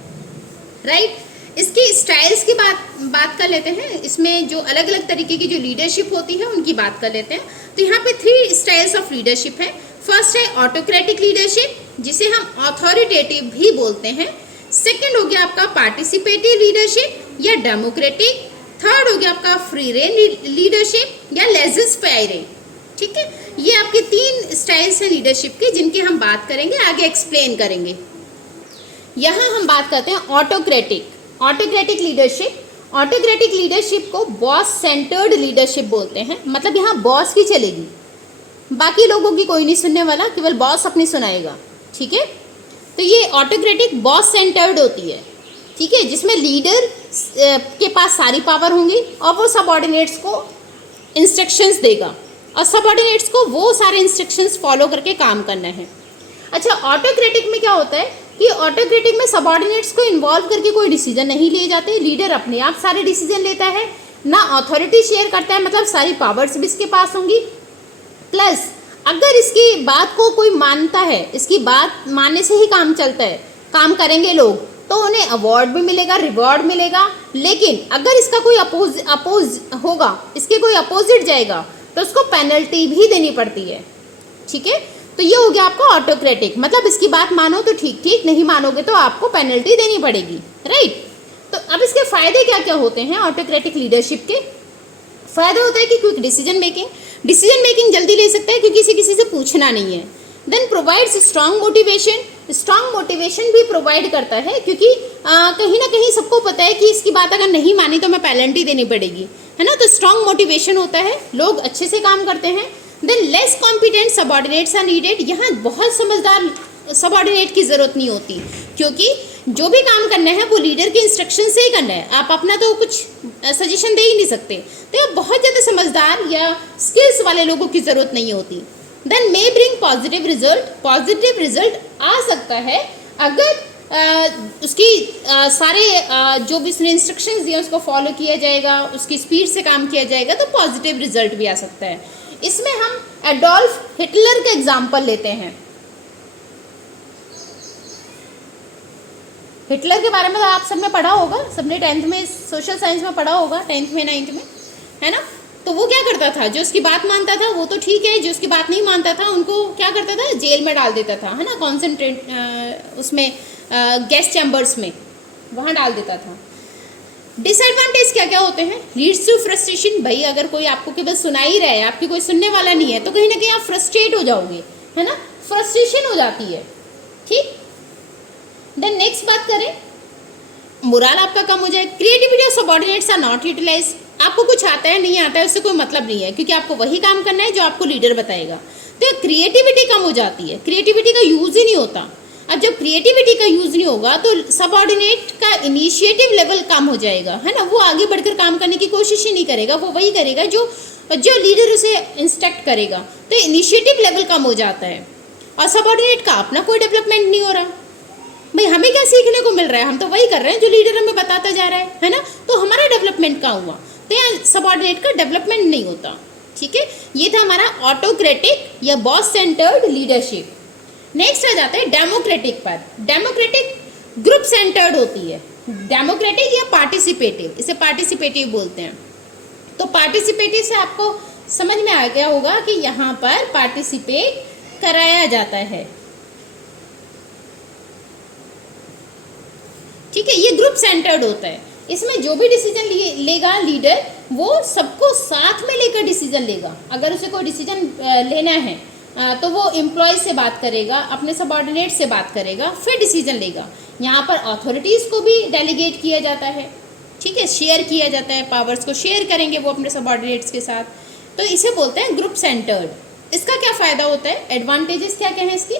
राइट। इसकी स्टाइल्स की बात कर लेते हैं। इसमें जो अलग अलग तरीके की जो लीडरशिप होती है उनकी बात कर लेते हैं। तो यहाँ पे 3 स्टाइल्स ऑफ लीडरशिप है। फर्स्ट है ऑटोक्रेटिक लीडरशिप, जिसे हम ऑथोरिटेटिव भी बोलते हैं। सेकंड हो गया आपका पार्टिसिपेटिव लीडरशिप या डेमोक्रेटिक। थर्ड हो गया आपका फ्री रेंज लीडरशिप या लेजिस फेयर, ठीक है। ये आपके 3 स्टाइल्स हैं लीडरशिप के, जिनकी हम बात करेंगे, आगे एक्सप्लेन करेंगे। यहाँ हम बात करते हैं ऑटोक्रेटिक लीडरशिप। ऑटोक्रेटिक लीडरशिप को बॉस सेंटर्ड लीडरशिप बोलते हैं। मतलब यहाँ बॉस की चलेगी, बाकी लोगों की कोई नहीं सुनने वाला, केवल बॉस अपनी सुनाएगा, ठीक है। तो ये ऑटोक्रेटिक बॉस सेंटर्ड होती है, ठीक है, जिसमें लीडर के पास सारी पावर होंगी और वो सबऑर्डिनेट्स को इंस्ट्रक्शंस देगा और सबऑर्डिनेट्स को वो सारे इंस्ट्रक्शंस फॉलो करके काम करना है। अच्छा, ऑटोक्रेटिक में क्या होता है कि ऑटोक्रेटिक में सबऑर्डिनेट्स को इन्वॉल्व करके कोई डिसीजन नहीं लिए जाते। लीडर अपने आप सारे डिसीजन लेता है, ना अथॉरिटी शेयर करता है, मतलब सारी पावर्स भी इसके पास होंगी। प्लस अगर इसकी बात को कोई मानता है, इसकी बात मानने से ही काम चलता है, काम करेंगे लोग, तो उन्हें अवार्ड भी मिलेगा, रिवॉर्ड मिलेगा। लेकिन अगर इसका कोई अपोज होगा, इसके कोई अपोजिट जाएगा, तो उसको पेनल्टी भी देनी पड़ती है, ठीक है। तो ये हो गया आपका ऑटोक्रेटिक, मतलब इसकी बात मानो तो ठीक ठीक, नहीं मानोगे तो आपको पेनल्टी देनी पड़ेगी, राइट। तो अब इसके फायदे क्या क्या होते हैं ऑटोक्रेटिक लीडरशिप के? फायदा होता है कि क्विक डिसीजन मेकिंग जल्दी ले सकता है क्योंकि इसे किसी से पूछना नहीं है। देन प्रोवाइड्स स्ट्रांग मोटिवेशन भी प्रोवाइड करता है, क्योंकि कहीं ना कहीं सबको पता है कि इसकी बात अगर नहीं मानी तो मैं पेनल्टी देनी पड़ेगी, है ना। तो स्ट्रांग मोटिवेशन होता है, लोग अच्छे से काम करते हैं। Then less competent subordinates are needed. यहाँ बहुत समझदार सबऑर्डिनेट की ज़रूरत नहीं होती, क्योंकि जो भी काम करना है वो लीडर के इंस्ट्रक्शन से ही करना है, आप अपना तो कुछ सजेशन दे ही नहीं सकते। तो ये बहुत ज़्यादा समझदार या स्किल्स वाले लोगों की ज़रूरत नहीं होती। Then may bring positive result आ सकता है अगर उसकी सारे जो भी उसने इंस्ट्रक्शंस दिए उसको फॉलो किया जाएगा, उसकी स्पीड से काम किया जाएगा, तो पॉजिटिव रिजल्ट भी आ सकता है। इसमें हम एडोल्फ हिटलर का एग्जाम्पल लेते हैं। हिटलर के बारे में आप सबने पढ़ा होगा, सबने 10th में सोशल साइंस में पढ़ा होगा, 10th में 9th में, है ना। तो वो क्या करता था, जो उसकी बात मानता था वो तो ठीक है, जो उसकी बात नहीं मानता था उनको क्या करता था, जेल में डाल देता था, है ना, कॉन्सेंट्रेट उसमें गैस चैम्बर्स में वहाँ डाल देता था। डिसएडवांटेज क्या क्या होते हैं? Leads to frustration. भाई अगर कोई आपको केवल सुना ही रहा है, आपकी कोई सुनने वाला नहीं है, तो कहीं ना कहीं आप फ्रस्ट्रेट हो जाओगे, है ना, फ्रस्ट्रेशन हो जाती है, ठीक। देन नेक्स्ट बात करें, मोरल आपका कम हो जाए। Creativity of subordinates are not utilise. आपको कुछ आता है नहीं आता है उससे कोई मतलब नहीं है, क्योंकि आपको वही काम करना है जो आपको लीडर बताएगा। तो क्रिएटिविटी कम हो जाती है, क्रिएटिविटी का यूज़ ही नहीं होता। अब जब क्रिएटिविटी का यूज़ नहीं होगा तो सबऑर्डिनेट का इनिशिएटिव लेवल कम हो जाएगा, है ना, वो आगे बढ़कर काम करने की कोशिश ही नहीं करेगा, वो वही करेगा जो लीडर उसे इंस्ट्रक्ट करेगा। तो इनिशिएटिव लेवल कम हो जाता है और सबऑर्डिनेट का अपना कोई डेवलपमेंट नहीं हो रहा। भाई हमें क्या सीखने को मिल रहा है, हम तो वही कर रहे हैं जो लीडर हमें बताता जा रहा है ना। तो हमारा डेवलपमेंट कहाँ हुआ? तो यहाँ सबऑर्डिनेट का डेवलपमेंट नहीं होता, ठीक है। ये था हमारा ऑटोक्रेटिक या बॉस सेंटर्ड लीडरशिप। नेक्स्ट आ जाता है डेमोक्रेटिक पर। डेमोक्रेटिक ग्रुप सेंटर्ड होती है, डेमोक्रेटिक या पार्टिसिपेटिव, इसे पार्टिसिपेटिव बोलते हैं। तो पार्टिसिपेटिव से आपको समझ में आ गया होगा कि यहाँ पर पार्टिसिपेट कराया जाता है। ठीक है, ये ग्रुप सेंटर्ड होता है। इसमें जो भी डिसीजन लेगा लीडर, वो सबको साथ में लेकर डिसीजन लेगा। अगर उसे कोई डिसीजन लेना है तो वो एम्प्लॉय से बात करेगा, अपने सबऑर्डिनेट से बात करेगा, फिर डिसीजन लेगा। यहाँ पर अथॉरिटीज़ को भी डेलीगेट किया जाता है। ठीक है, शेयर किया जाता है, पावर्स को शेयर करेंगे वो अपने सबऑर्डिनेट्स के साथ। तो इसे बोलते हैं ग्रुप सेंटर्ड। इसका क्या फ़ायदा होता है, एडवांटेजेस क्या क्या है इसकी?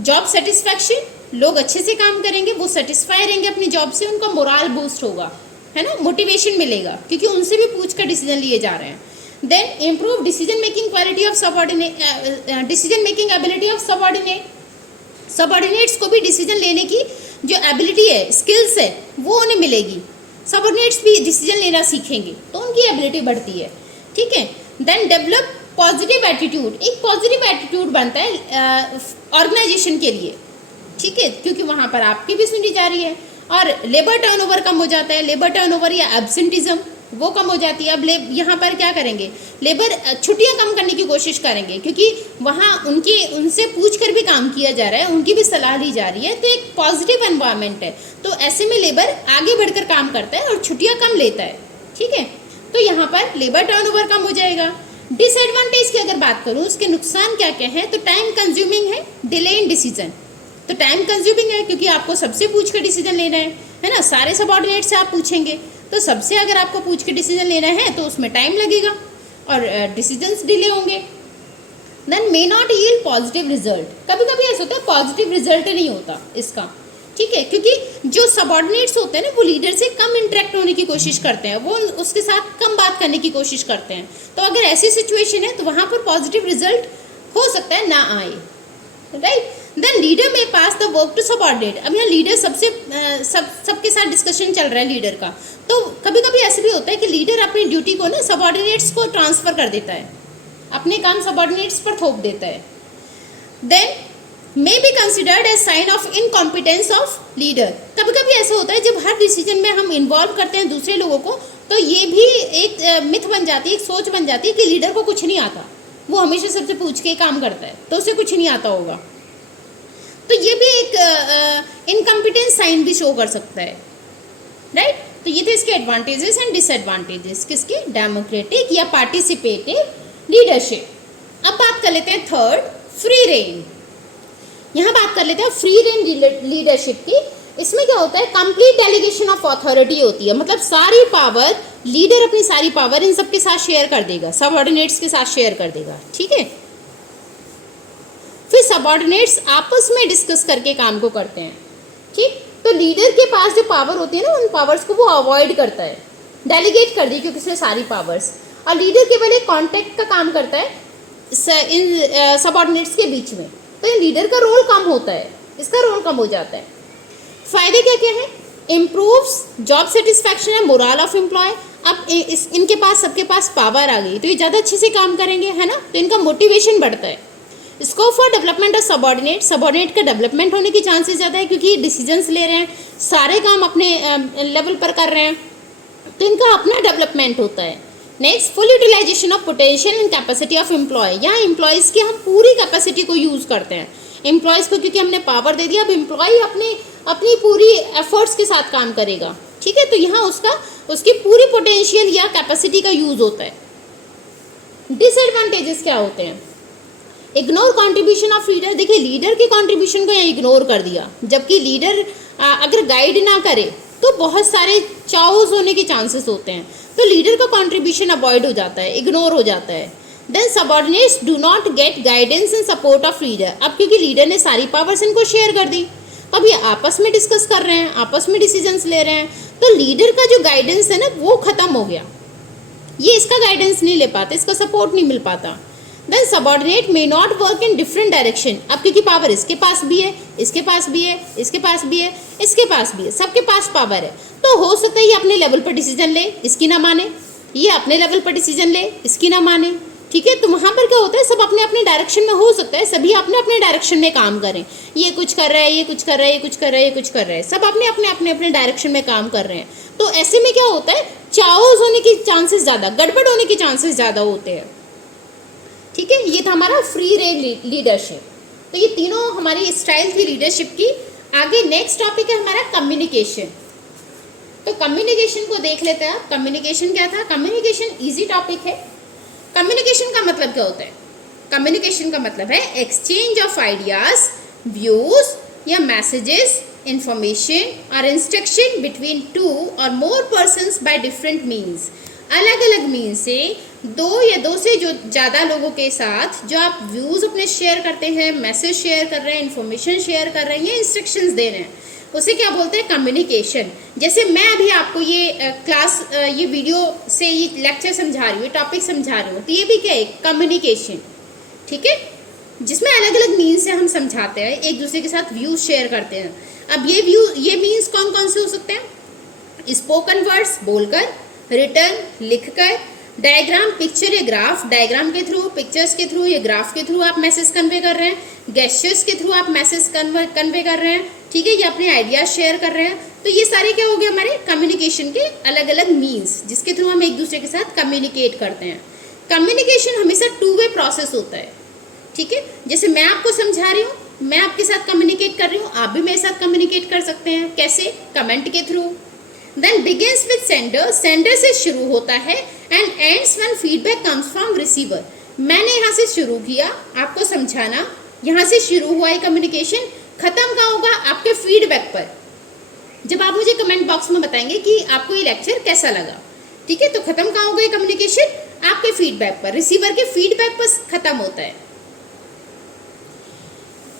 जॉब सेटिस्फैक्शन, लोग अच्छे से काम करेंगे, वो सेटिस्फाई रहेंगे अपनी जॉब से, उनका मोराल बूस्ट होगा, है ना, मोटिवेशन मिलेगा, क्योंकि उनसे भी पूछ कर डिसीजन लिए जा रहे हैं। Then improve decision making quality of subordinate, decision making ability of subordinate. Subordinates को भी डिसीजन लेने की जो एबिलिटी है, स्किल्स है, वो उन्हें मिलेगी। सबऑर्डिनेट्स भी डिसीजन लेना सीखेंगे तो उनकी एबिलिटी बढ़ती है। ठीक है, देन डेवलप पॉजिटिव एटीट्यूड, एक पॉजिटिव एटीट्यूड बनता है ऑर्गेनाइजेशन के लिए। ठीक है, क्योंकि वहाँ पर आपकी भी सुनी जा रही है, और लेबर टर्नओवर कम हो जाता है। लेबर टर्नओवर या एब्सेंटिज्म वो कम हो जाती है। अब यहाँ पर क्या करेंगे, लेबर छुट्टियाँ कम करने की कोशिश करेंगे, क्योंकि वहाँ उनसे पूछ कर भी काम किया जा रहा है, उनकी भी सलाह ली जा रही है, तो एक पॉजिटिव एनवायरनमेंट है। तो ऐसे में लेबर आगे बढ़कर काम करता है और छुट्टियाँ कम लेता है। ठीक है, तो यहाँ पर लेबर टर्नओवर कम हो जाएगा। डिसएडवांटेज की अगर बात करूँ, उसके नुकसान क्या क्या है, तो टाइम कंज्यूमिंग है, डिले इन डिसीजन। तो टाइम कंज्यूमिंग है, क्योंकि आपको सबसे पूछ कर डिसीजन लेना है ना, सारे सबऑर्डिनेट से आप पूछेंगे, तो सबसे अगर आपको पूछ के डिसीजन लेना है तो उसमें टाइम लगेगा और डिसीजंस डिले होंगे। Then may not yield positive result, कभी कभी ऐसा होता है पॉजिटिव रिजल्ट नहीं होता इसका। ठीक है, क्योंकि जो सबऑर्डिनेट्स होते हैं ना, वो लीडर से कम इंटरेक्ट होने की कोशिश करते हैं, वो उसके साथ कम बात करने की कोशिश करते हैं। तो अगर ऐसी सिचुएशन है तो वहाँ पर पॉजिटिव रिजल्ट हो सकता है ना आए, राइट। देन लीडर में पास द वर्क टू सबऑर्डिनेट। अब यहाँ लीडर सबके साथ डिस्कशन चल रहा है लीडर का, तो कभी कभी ऐसे भी होता है कि लीडर अपनी ड्यूटी को ना सबऑर्डिनेट्स को ट्रांसफर कर देता है, अपने काम सबऑर्डिनेट्स पर थोप देता है। Then may be considered as sign of incompetence of leader. कभी कभी ऐसा होता है जब हर डिसीजन में हम इन्वॉल्व करते हैं दूसरे लोगों को, तो ये भी एक मिथ बन जाती है, एक सोच बन जाती है कि लीडर को कुछ नहीं आता, वो हमेशा सबसे पूछ के काम करता है, तो उसे कुछ नहीं आता होगा। तो ये भी एक इनकम्पिटेंस साइन भी शो कर सकता है, राइट। तो ये थे इसके एडवांटेजेस एंड डिसएडवांटेजेस किसके, डेमोक्रेटिक या पार्टिसिपेटिव लीडरशिप। अब बात कर लेते हैं थर्ड, फ्री रेन। यहाँ बात कर लेते हैं फ्री रेन लीडरशिप की। इसमें क्या होता है, कंप्लीट डेलीगेशन ऑफ अथॉरिटी होती है, मतलब सारी पावर लीडर अपनी सारी पावर इन सबके साथ शेयर कर देगा, सबऑर्डिनेट्स के साथ शेयर कर देगा। ठीक है, फिर सबऑर्डिनेट्स आपस में डिस्कस करके काम को करते हैं। ठीक, तो लीडर के पास जो पावर होती है ना, उन पावर्स को वो अवॉइड करता है, डेलीगेट कर दी क्योंकि उसने सारी पावर्स, और लीडर केवल एक कॉन्टेक्ट का काम करता है इन सबऑर्डिनेट्स के बीच में। तो ये लीडर का रोल कम होता है, इसका रोल कम हो जाता है। फायदे क्या क्या है, इम्प्रूव्स जॉब सेटिस्फैक्शन है, मोरल ऑफ एम्प्लॉय। अब इनके पास सबके पास पावर आ गई तो ये ज़्यादा अच्छे से काम करेंगे, है ना, तो इनका मोटिवेशन बढ़ता है। Scope for development of subordinate, subordinate का डेवलपमेंट होने की चांसेस ज़्यादा है, क्योंकि डिसीजंस ले रहे हैं, सारे काम अपने लेवल पर कर रहे हैं, तो इनका अपना डेवलपमेंट होता है। Next, full utilisation of potential and capacity of employee. यहाँ एम्प्लॉयज़ की हम पूरी कैपेसिटी को यूज़ करते हैं, एम्प्लॉयज़ को क्योंकि हमने पावर दे दिया, अब एम्प्लॉय अपनी पूरी एफर्ट्स के साथ काम करेगा। ठीक है, तो यहाँ उसकी पूरी पोटेंशियल या कैपेसिटी का यूज़ होता है। डिसएडवांटेजेस क्या होते हैं, इग्नोर कॉन्ट्रीब्यूशन ऑफ लीडर। देखिए, लीडर के कॉन्ट्रीब्यूशन को यहाँ इग्नोर कर दिया, जबकि लीडर अगर गाइड ना करे तो बहुत सारे चाउस होने के चांसेस होते हैं, तो लीडर का कॉन्ट्रीब्यूशन अवॉइड हो जाता है, इग्नोर हो जाता है। Then subordinates do not get guidance and support of leader. अब क्योंकि लीडर ने सारी पावर्स इनको शेयर कर दी, अब ये आपस में डिस्कस कर रहे हैं, आपस में डिसीजंस ले रहे हैं, तो लीडर का जो गाइडेंस है ना, वो खत्म हो गया, ये इसका गाइडेंस नहीं ले पाते, इसका सपोर्ट नहीं मिल पाता। Then subordinate may not work in different direction. अब क्योंकि पावर इसके पास भी है, इसके पास भी है, इसके पास भी है, इसके पास भी है, सबके पास पावर है, तो हो सकता है ये अपने लेवल पर डिसीजन ले, इसकी ना माने, ये अपने लेवल पर डिसीजन ले, इसकी ना माने, ठीक है। तो वहाँ पर क्या होता है, सब अपने अपने डायरेक्शन में, हो सकता है सभी अपने अपने डायरेक्शन में काम करें, ये कुछ कर रहा है, ये कुछ कर रहा है, ये कुछ कर रहा है, ये कुछ कर रहा है, सब अपने अपने अपने अपने डायरेक्शन में काम कर रहे हैं। तो ऐसे में क्या होता है, चाओस होने के चांसेस ज़्यादा, गड़बड़ होने के चांसेस ज़्यादा होते हैं। ठीक है, ये था हमारा फ्री रेंज लीडरशिप। तो ये तीनों हमारी स्टाइल थी लीडरशिप की। आगे नेक्स्ट टॉपिक है हमारा कम्युनिकेशन। तो कम्युनिकेशन को देख लेते हैं। कम्युनिकेशन क्या था, कम्युनिकेशन इजी टॉपिक है। कम्युनिकेशन का मतलब क्या होता है, कम्युनिकेशन का मतलब है एक्सचेंज ऑफ आइडियाज, व्यूज या मैसेजेस, इंफॉर्मेशन और इंस्ट्रक्शन बिटवीन टू और मोर पर्सन्स बाय डिफरेंट मीन्स। अलग अलग मीन्स से दो या दो से जो ज़्यादा लोगों के साथ जो आप व्यूज़ अपने शेयर करते हैं, मैसेज शेयर कर रहे हैं, इंफॉर्मेशन शेयर कर रहे हैं या इंस्ट्रक्शंस दे रहे हैं, उसे क्या बोलते हैं, कम्युनिकेशन। जैसे मैं अभी आपको ये ये वीडियो से ये लेक्चर समझा रही हूँ, टॉपिक समझा रही हूँ, तो ये भी क्या है, कम्युनिकेशन। ठीक है, जिसमें अलग अलग मीन्स से हम समझाते हैं, एक दूसरे के साथ व्यूज शेयर करते हैं। अब ये मीन्स कौन कौन से हो सकते हैं, स्पोकन वर्ड्स बोलकर, रिटर्न लिखकर, डायग्राम पिक्चर या ग्राफ, डायग्राम के थ्रू, पिक्चर्स के थ्रू या ग्राफ के थ्रू आप मैसेज कन्वे कर रहे हैं, गेस्चर्स के थ्रू आप मैसेज कन्वे कर रहे हैं। ठीक है, ये अपने आइडियाज शेयर कर रहे हैं। तो ये सारे क्या हो गए हमारे कम्युनिकेशन के अलग अलग मीन्स, जिसके थ्रू हम एक दूसरे के साथ कम्युनिकेट करते हैं। कम्युनिकेशन हमेशा टू वे प्रोसेस होता है। ठीक है, जैसे मैं आपको समझा रही हूँ, मैं आपके साथ कम्युनिकेट कर रही हूँ, आप भी मेरे साथ कम्युनिकेट कर सकते हैं। कैसे, कमेंट के थ्रू। Then begins with sender, sender से शुरू होता है, and ends when feedback comes from receiver. मैंने यहाँ से शुरू किया आपको समझाना, यहाँ से शुरू हुआ है कम्युनिकेशन, खत्म कहाँ होगा, आपके फीडबैक पर, जब आप मुझे कमेंट बॉक्स में बताएंगे कि आपको ये लेक्चर कैसा लगा। ठीक है, तो खत्म कहाँ होगा ये कम्युनिकेशन, आपके फीडबैक पर, रिसीवर के फीडबैक पर खत्म होता है।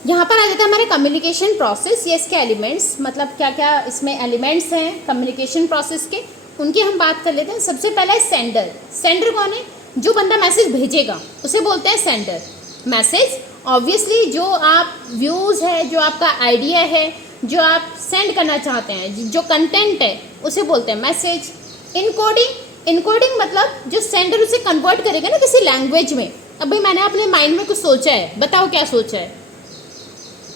यहाँ पर आ जाता है हमारे कम्युनिकेशन प्रोसेस, ये इसके एलिमेंट्स, मतलब क्या क्या इसमें एलिमेंट्स हैं कम्युनिकेशन प्रोसेस के, उनकी हम बात कर लेते हैं। सबसे पहला है सेंडर। सेंडर कौन है, जो बंदा मैसेज भेजेगा उसे बोलते हैं सेंडर। मैसेज ऑब्वियसली जो आप व्यूज़ है, जो आपका आइडिया है, जो आप सेंड करना चाहते हैं, जो कंटेंट है, उसे बोलते हैं मैसेज। इनकोडिंग, इनकोडिंग मतलब जो सेंडर उसे कन्वर्ट करेगा ना किसी लैंग्वेज में। अब भाई मैंने अपने माइंड में कुछ सोचा है, बताओ क्या सोचा है,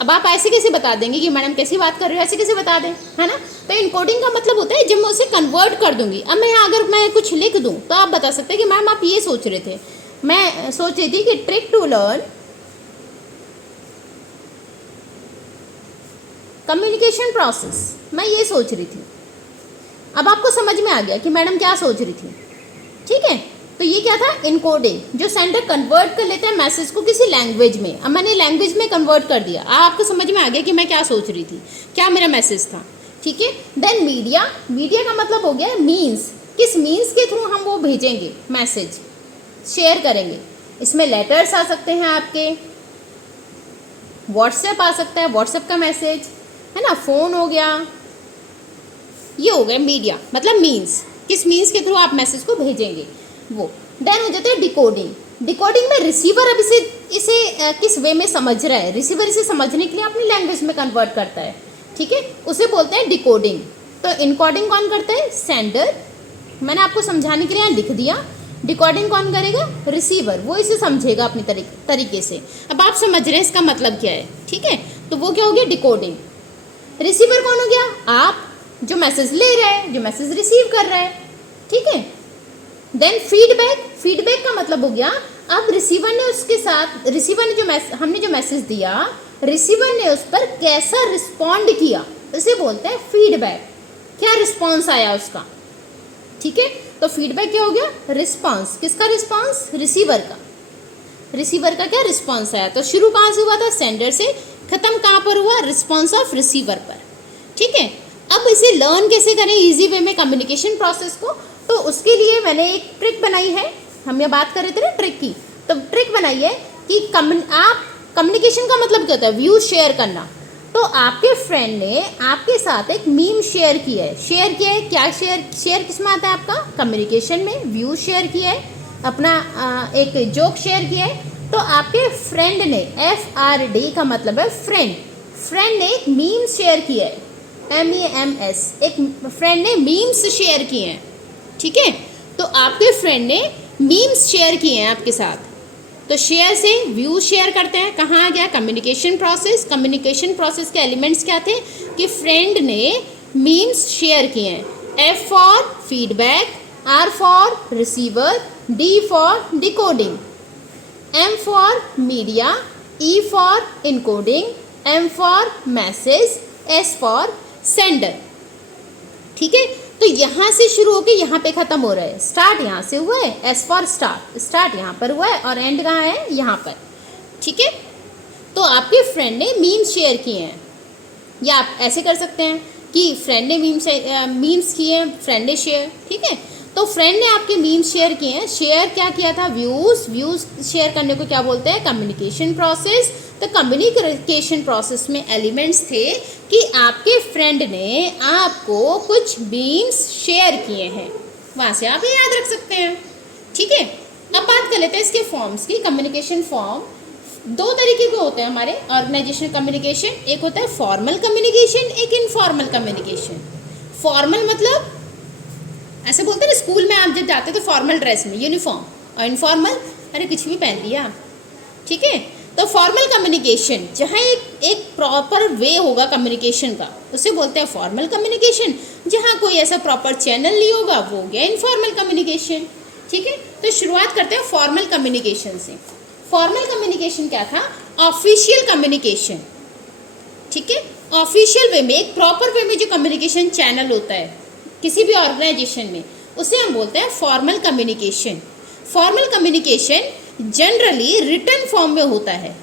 अब आप ऐसे कैसे बता देंगे कि मैडम कैसी बात कर रहे हो, ऐसे कैसे बता दें, है ना। तो इनकोडिंग का मतलब होता है जब मैं उसे कन्वर्ट कर दूंगी। अब मैं अगर मैं कुछ लिख दूं तो आप बता सकते हैं कि मैम आप ये सोच रहे थे, मैं सोच रही थी कि trick to learn communication process, मैं ये सोच रही थी। अब आपको समझ में आ गया कि मैडम क्या सोच रही थी। ठीक है, तो ये क्या था, इनकोडिंग, जो सेंडर कन्वर्ट कर लेते हैं मैसेज को किसी लैंग्वेज में। अब मैंने लैंग्वेज में कन्वर्ट कर दिया, आपको समझ में आ गया कि मैं क्या सोच रही थी, क्या मेरा मैसेज था। ठीक है, देन मीडिया, मीडिया का मतलब हो गया मीन्स, किस मीन्स के थ्रू हम वो भेजेंगे मैसेज, शेयर करेंगे। इसमें लेटर्स आ सकते हैं आपके, व्हाट्सएप आ सकता है, व्हाट्सएप का मैसेज है ना, फ़ोन हो गया, ये हो गया मीडिया, मतलब मीन्स, किस मीन्स के थ्रू आप मैसेज को भेजेंगे वो। देन हो जाता है डिकोडिंग। डिकोडिंग में रिसीवर अब इसे किस वे में समझ रहा है, रिसीवर इसे समझने के लिए अपनी लैंग्वेज में कन्वर्ट करता है। ठीक है, उसे बोलते हैं डिकोडिंग। तो इनकोडिंग कौन करता है, सेंडर, मैंने आपको समझाने के लिए यहाँ लिख दिया। डिकोडिंग कौन करेगा, रिसीवर, वो इसे समझेगा अपनी तरीके से। अब आप समझ रहे हैं इसका मतलब क्या है। ठीक है, तो वो क्या हो गया, डिकोडिंग। रिसीवर कौन हो गया, आप, जो मैसेज ले रहा है, जो मैसेज रिसीव कर रहा है। ठीक है, देन फीडबैक, फीडबैक का मतलब हो गया अब रिसीवर ने उसके साथ, रिसीवर ने हमने जो मैसेज दिया, रिसीवर ने उस पर कैसा रिस्पॉन्ड किया, उसे बोलते हैं फीडबैक। क्या रिस्पॉन्स आया उसका। ठीक है, तो फीडबैक क्या हो गया, रिस्पॉन्स, किसका रिस्पॉन्स, रिसीवर का, रिसीवर का क्या रिस्पॉन्स आया। तो शुरू कहाँ से हुआ था, सेंडर से, खत्म कहाँ पर हुआ, रिस्पॉन्स ऑफ रिसीवर पर। ठीक है, अब इसे लर्न कैसे करें इजी वे में कम्युनिकेशन प्रोसेस को, तो उसके लिए मैंने एक ट्रिक बनाई है। हम ये बात कर रहे थे ना ट्रिक की, तो ट्रिक बनाई है कि आप कम्युनिकेशन का मतलब क्या होता है, व्यू शेयर करना। तो आपके फ्रेंड ने आपके साथ एक मीम शेयर किया है, क्या शेयर किस में आता है आपका, कम्युनिकेशन में, व्यू शेयर किया है, अपना एक जोक शेयर किया है। तो आपके फ्रेंड ने, FRD का मतलब है फ्रेंड, फ्रेंड ने एक मीम शेयर किया है, MEMS, एक फ्रेंड ने मीम्स शेयर किए हैं। ठीक है, तो आपके फ्रेंड ने मीम्स शेयर किए हैं आपके साथ। तो शेयर से व्यूज शेयर करते हैं, कहाँ आ गया कम्युनिकेशन प्रोसेस। कम्युनिकेशन प्रोसेस के एलिमेंट्स क्या थे कि फ्रेंड ने मीम्स शेयर किए हैं। F for feedback, R for receiver, D for decoding, M for media, E for encoding, M for message, S for sender. ठीक है, तो यहाँ से शुरू होकर यहाँ पे ख़त्म हो रहा है। स्टार्ट यहाँ से हुआ है, एस फॉर स्टार्ट, स्टार्ट यहाँ पर हुआ है और एंड कहाँ है, यहाँ पर। ठीक है, तो आपके फ्रेंड ने मीम्स शेयर किए हैं, या आप ऐसे कर सकते हैं कि फ्रेंड ने मीम्स किए हैं, फ्रेंड ने शेयर। ठीक है, तो फ्रेंड ने आपके मीम्स शेयर किए हैं। शेयर क्या किया था, व्यूज़ शेयर करने को क्या बोलते हैं, कम्युनिकेशन प्रोसेस। तो कम्युनिकेशन प्रोसेस में एलिमेंट्स थे कि आपके फ्रेंड ने आपको कुछ मीम्स शेयर किए हैं, वहाँ से आप ये याद रख सकते हैं। ठीक है, अब बात कर लेते हैं इसके फॉर्म्स की। कम्युनिकेशन फॉर्म दो तरीके के होते हैं हमारे ऑर्गेनाइजेशनल कम्युनिकेशन। एक होता है फॉर्मल कम्युनिकेशन, एक इनफॉर्मल कम्युनिकेशन। फॉर्मल मतलब ऐसे बोलते हैं ना, स्कूल में आप जब जाते तो फॉर्मल ड्रेस में, यूनिफॉर्म। और इनफॉर्मल, अरे कुछ भी पहन लिया। ठीक है, तो फॉर्मल कम्युनिकेशन जहाँ एक प्रॉपर वे होगा कम्युनिकेशन का, उसे बोलते हैं फॉर्मल कम्युनिकेशन। जहाँ कोई ऐसा प्रॉपर चैनल नहीं होगा, वो हो गया इनफॉर्मल कम्युनिकेशन। ठीक है, तो शुरुआत करते हैं फॉर्मल कम्युनिकेशन से। फॉर्मल कम्युनिकेशन क्या था, ऑफिशियल कम्युनिकेशन। ठीक है, ऑफिशियल वे में, एक प्रॉपर वे में जो कम्युनिकेशन चैनल होता है किसी भी ऑर्गेनाइजेशन में, उसे हम बोलते हैं formal communication. Formal communication generally written form में होता है।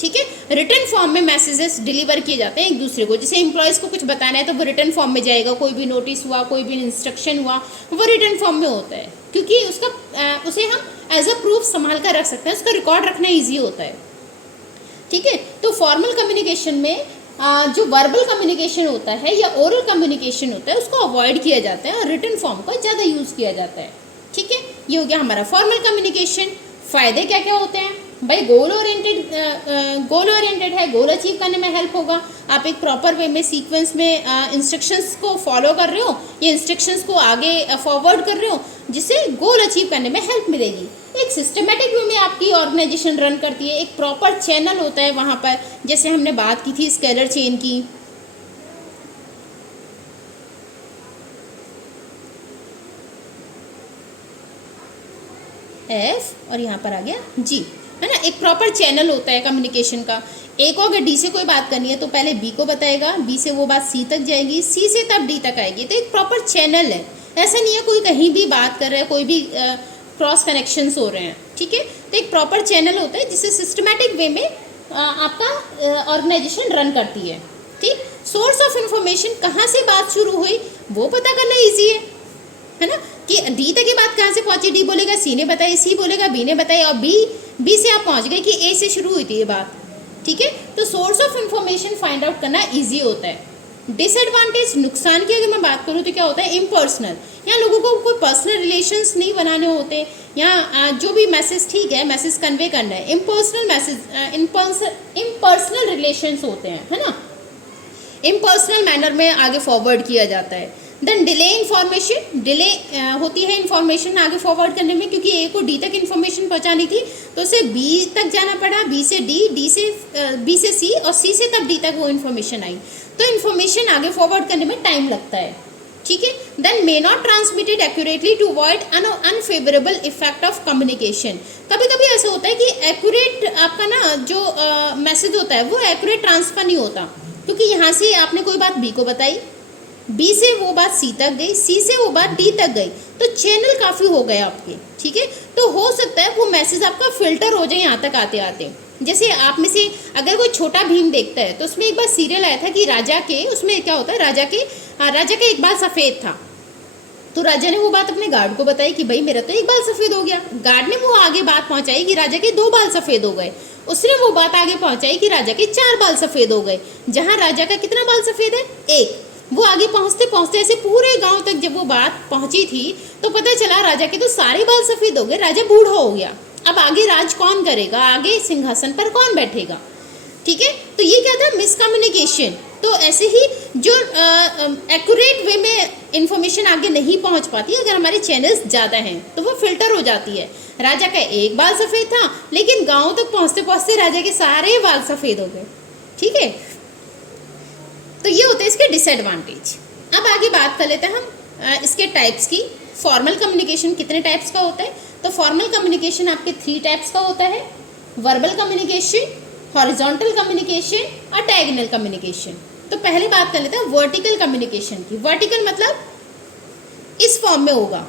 ठीक है, रिटन फॉर्म में मैसेजेस डिलीवर किए जाते हैं एक दूसरे को। जैसे एम्प्लॉयज़ को कुछ बताना है तो वो रिटन फॉर्म में जाएगा, कोई भी नोटिस हुआ, कोई भी इंस्ट्रक्शन हुआ, वो रिटन फॉर्म में होता है, क्योंकि उसे हम एज अ प्रूफ संभाल कर रख सकते हैं, उसका रिकॉर्ड रखना ईजी होता है। ठीक है, तो फॉर्मल कम्युनिकेशन में जो वर्बल कम्युनिकेशन होता है या ओरल कम्युनिकेशन होता है, उसको अवॉइड किया जाता है और रिटन फॉर्म का ज़्यादा यूज़ किया जाता है। ठीक है, ये हो गया हमारा फॉर्मल कम्युनिकेशन। फ़ायदे क्या क्या होते हैं भाई, गोल ओरिएंटेड है, गोल अचीव करने में हेल्प होगा। आप एक प्रॉपर वे में सीक्वेंस में इंस्ट्रक्शंस को फॉलो कर रहे हो, ये इंस्ट्रक्शंस को आगे फॉरवर्ड कर रहे हो, जिससे गोल अचीव करने में हेल्प मिलेगी। एक सिस्टमेटिक वे में आपकी ऑर्गेनाइजेशन रन करती है, एक प्रॉपर चैनल होता है वहाँ पर, जैसे हमने बात की थी स्केलर चेन की। एफ और यहाँ पर आ गया जी, है ना, एक प्रॉपर चैनल होता है कम्युनिकेशन का। ए को अगर डी से कोई बात करनी है तो पहले बी को बताएगा, बी से वो बात सी तक जाएगी, सी से तब डी तक आएगी। तो एक प्रॉपर चैनल है, ऐसा नहीं है कोई कहीं भी बात कर रहा है, कोई भी क्रॉस कनेक्शंस हो रहे हैं। ठीक है, तो एक प्रॉपर चैनल होता है जिससे सिस्टमैटिक वे में आपका ऑर्गेनाइजेशन रन करती है। ठीक, सोर्स ऑफ इंफॉर्मेशन, कहाँ से बात शुरू हुई वो पता करना ईजी है ना, कि डी तक की बात कहाँ से पहुँची, डी बोलेगा सी ने बताई, सी बोलेगा बी ने बताई, और बी से आप पहुँच गए कि ए से शुरू हुई थी ये बात। ठीक है, तो source of information find out करना ईजी होता है। डिसएडवांटेज, नुकसान की अगर मैं बात करूँ तो क्या होता है, इम्पर्सनल, यहाँ लोगों को कोई पर्सनल रिलेशंस नहीं बनाने होते, यहाँ जो भी मैसेज, ठीक है मैसेज कन्वे करना है, इम्पर्सनल मैसेज, इम्पर्सनल रिलेशंस होते हैं, है ना, इम्पर्सनल मैनर में आगे फॉरवर्ड किया जाता है। देन डिले इन्फॉर्मेशन, डिले होती है इन्फॉर्मेशन आगे फॉरवर्ड करने में, क्योंकि ए को डी तक इन्फॉर्मेशन पहुंचानी थी तो उसे बी तक जाना पड़ा, बी से डी, बी से सी और सी से तब डी तक वो इन्फॉर्मेशन आई, तो इन्फॉर्मेशन आगे फॉरवर्ड करने में टाइम लगता है। ठीक है, then may not transmitted accurately to avoid unfavourable effect of communication. कभी कभी ऐसा होता है कि एक्यूरेट आपका ना जो मैसेज होता है वो एक्यूरेट ट्रांसफर नहीं होता, क्योंकि यहाँ से आपने कोई बात बी को बताई, बी से वो बात सी तक गई, सी से वो बात डी तक गई, तो चैनल काफ़ी हो गए आपके। ठीक है, तो हो सकता है वो मैसेज आपका फिल्टर हो जाए यहाँ तक आते आते। जैसे आप में से अगर कोई छोटा भीम देखता है तो उसमें एक बार सीरियल आया था कि राजा के, उसमें क्या होता है, राजा का एक बाल सफ़ेद था, तो राजा ने वो बात अपने गार्ड को बताई कि भाई मेरा तो एक बाल सफ़ेद हो गया। गार्ड ने वो आगे बात पहुँचाई कि राजा के 2 बाल सफ़ेद हो गए, उसने वो बात आगे पहुँचाई कि राजा के 4 बाल सफ़ेद हो गए, जहाँ राजा का कितना बाल सफ़ेद है, 1। वो आगे पहुँचते पहुँचते ऐसे पूरे गांव तक जब वो बात पहुँची थी तो पता चला राजा के तो सारे बाल सफ़ेद हो गए, राजा बूढ़ा हो गया। अब आगे राज कौन करेगा, आगे सिंहासन पर कौन बैठेगा। ठीक है, तो ये क्या था, मिसकम्युनिकेशन। तो ऐसे ही जो एक्यूरेट वे में इंफॉर्मेशन आगे नहीं पहुंच पाती, अगर हमारे चैनल्स ज़्यादा हैं तो वो फिल्टर हो जाती है। राजा का एक बाल सफ़ेद था, लेकिन गाँव तक पहुँचते पहुँचते राजा के सारे बाल सफ़ेद हो गए। ठीक है, तो ये होते हैं इसके डिसएडवांटेज। अब आगे बात कर लेते हैं हम इसके टाइप्स की। फॉर्मल कम्युनिकेशन कितने टाइप्स का होता है? तो फॉर्मल कम्युनिकेशन आपके 3 टाइप्स का होता है, वर्बल कम्युनिकेशन, हॉरिजॉन्टल कम्युनिकेशन और डायगोनल कम्युनिकेशन। तो पहले बात कर लेते हैं वर्टिकल कम्युनिकेशन की। वर्टिकल मतलब इस फॉर्म में होगा,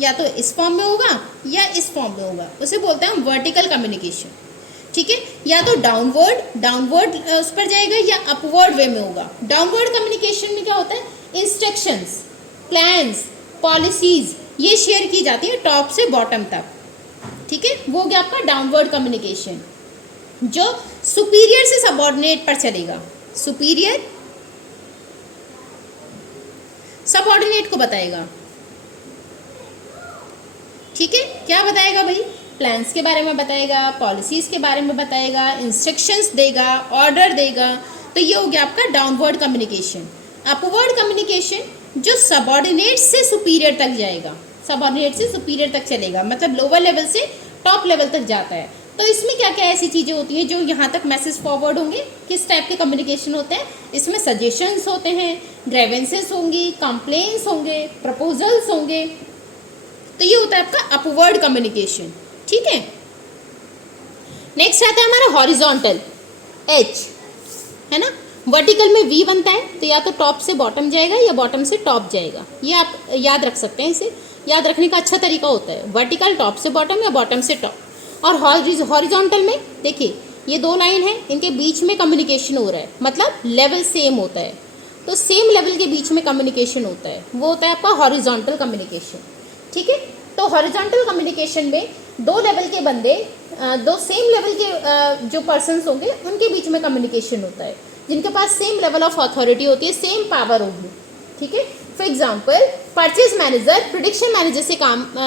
या तो इस फॉर्म में होगा या इस फॉर्म में होगा, उसे बोलते हैं हम वर्टिकल कम्युनिकेशन। ठीक है, या तो डाउनवर्ड उस पर जाएगा या अपवर्ड वे में होगा। डाउनवर्ड कम्युनिकेशन में क्या होता है? इंस्ट्रक्शंस, प्लान्स, पॉलिसीज ये शेयर की जाती है टॉप से बॉटम तक। ठीक है, वो हो गया आपका डाउनवर्ड कम्युनिकेशन, जो सुपीरियर से सबऑर्डिनेट पर चलेगा। सुपीरियर सबऑर्डिनेट को बताएगा। ठीक है, क्या बताएगा भाई? प्लान्स के बारे में बताएगा, पॉलिसीज़ के बारे में बताएगा, इंस्ट्रक्शंस देगा, ऑर्डर देगा। तो ये हो गया आपका डाउनवर्ड कम्युनिकेशन। अपवर्ड कम्युनिकेशन जो सबऑर्डिनेट से सुपीरियर तक जाएगा, सबऑर्डिनेट से सुपीरियर तक चलेगा, मतलब लोअर लेवल से टॉप लेवल तक जाता है। तो इसमें क्या क्या ऐसी चीज़ें होती हैं जो यहाँ तक मैसेज फॉरवर्ड होंगे? किस टाइप के कम्युनिकेशन होते हैं? इसमें सजेशंस होते हैं, ग्रेवेंसेस होंगी, कंप्लेंट्स होंगे, प्रपोजल्स होंगे। तो ये होता है आपका अपवर्ड कम्युनिकेशन। ठीक है, नेक्स्ट आता है हमारा हॉरिजॉन्टल, एच, है ना। वर्टिकल में वी बनता है, तो या तो टॉप से बॉटम जाएगा या बॉटम से टॉप जाएगा। ये आप याद रख सकते हैं, इसे याद रखने का अच्छा तरीका होता है। वर्टिकल टॉप से बॉटम या बॉटम से टॉप। और हॉरिजॉन्टल में देखिए ये 2 लाइन है, इनके बीच में कम्युनिकेशन हो रहा है, मतलब लेवल सेम होता है। तो सेम लेवल के बीच में कम्युनिकेशन होता है, वो होता है आपका हॉरिजॉन्टल कम्युनिकेशन। ठीक है, तो हॉरिजॉन्टल कम्युनिकेशन में 2 लेवल के बंदे, 2 सेम लेवल के जो पर्सन्स होंगे उनके बीच में कम्युनिकेशन होता है, जिनके पास सेम लेवल ऑफ अथॉरिटी होती है, सेम पावर होगी। ठीक है, for example purchase manager production manager से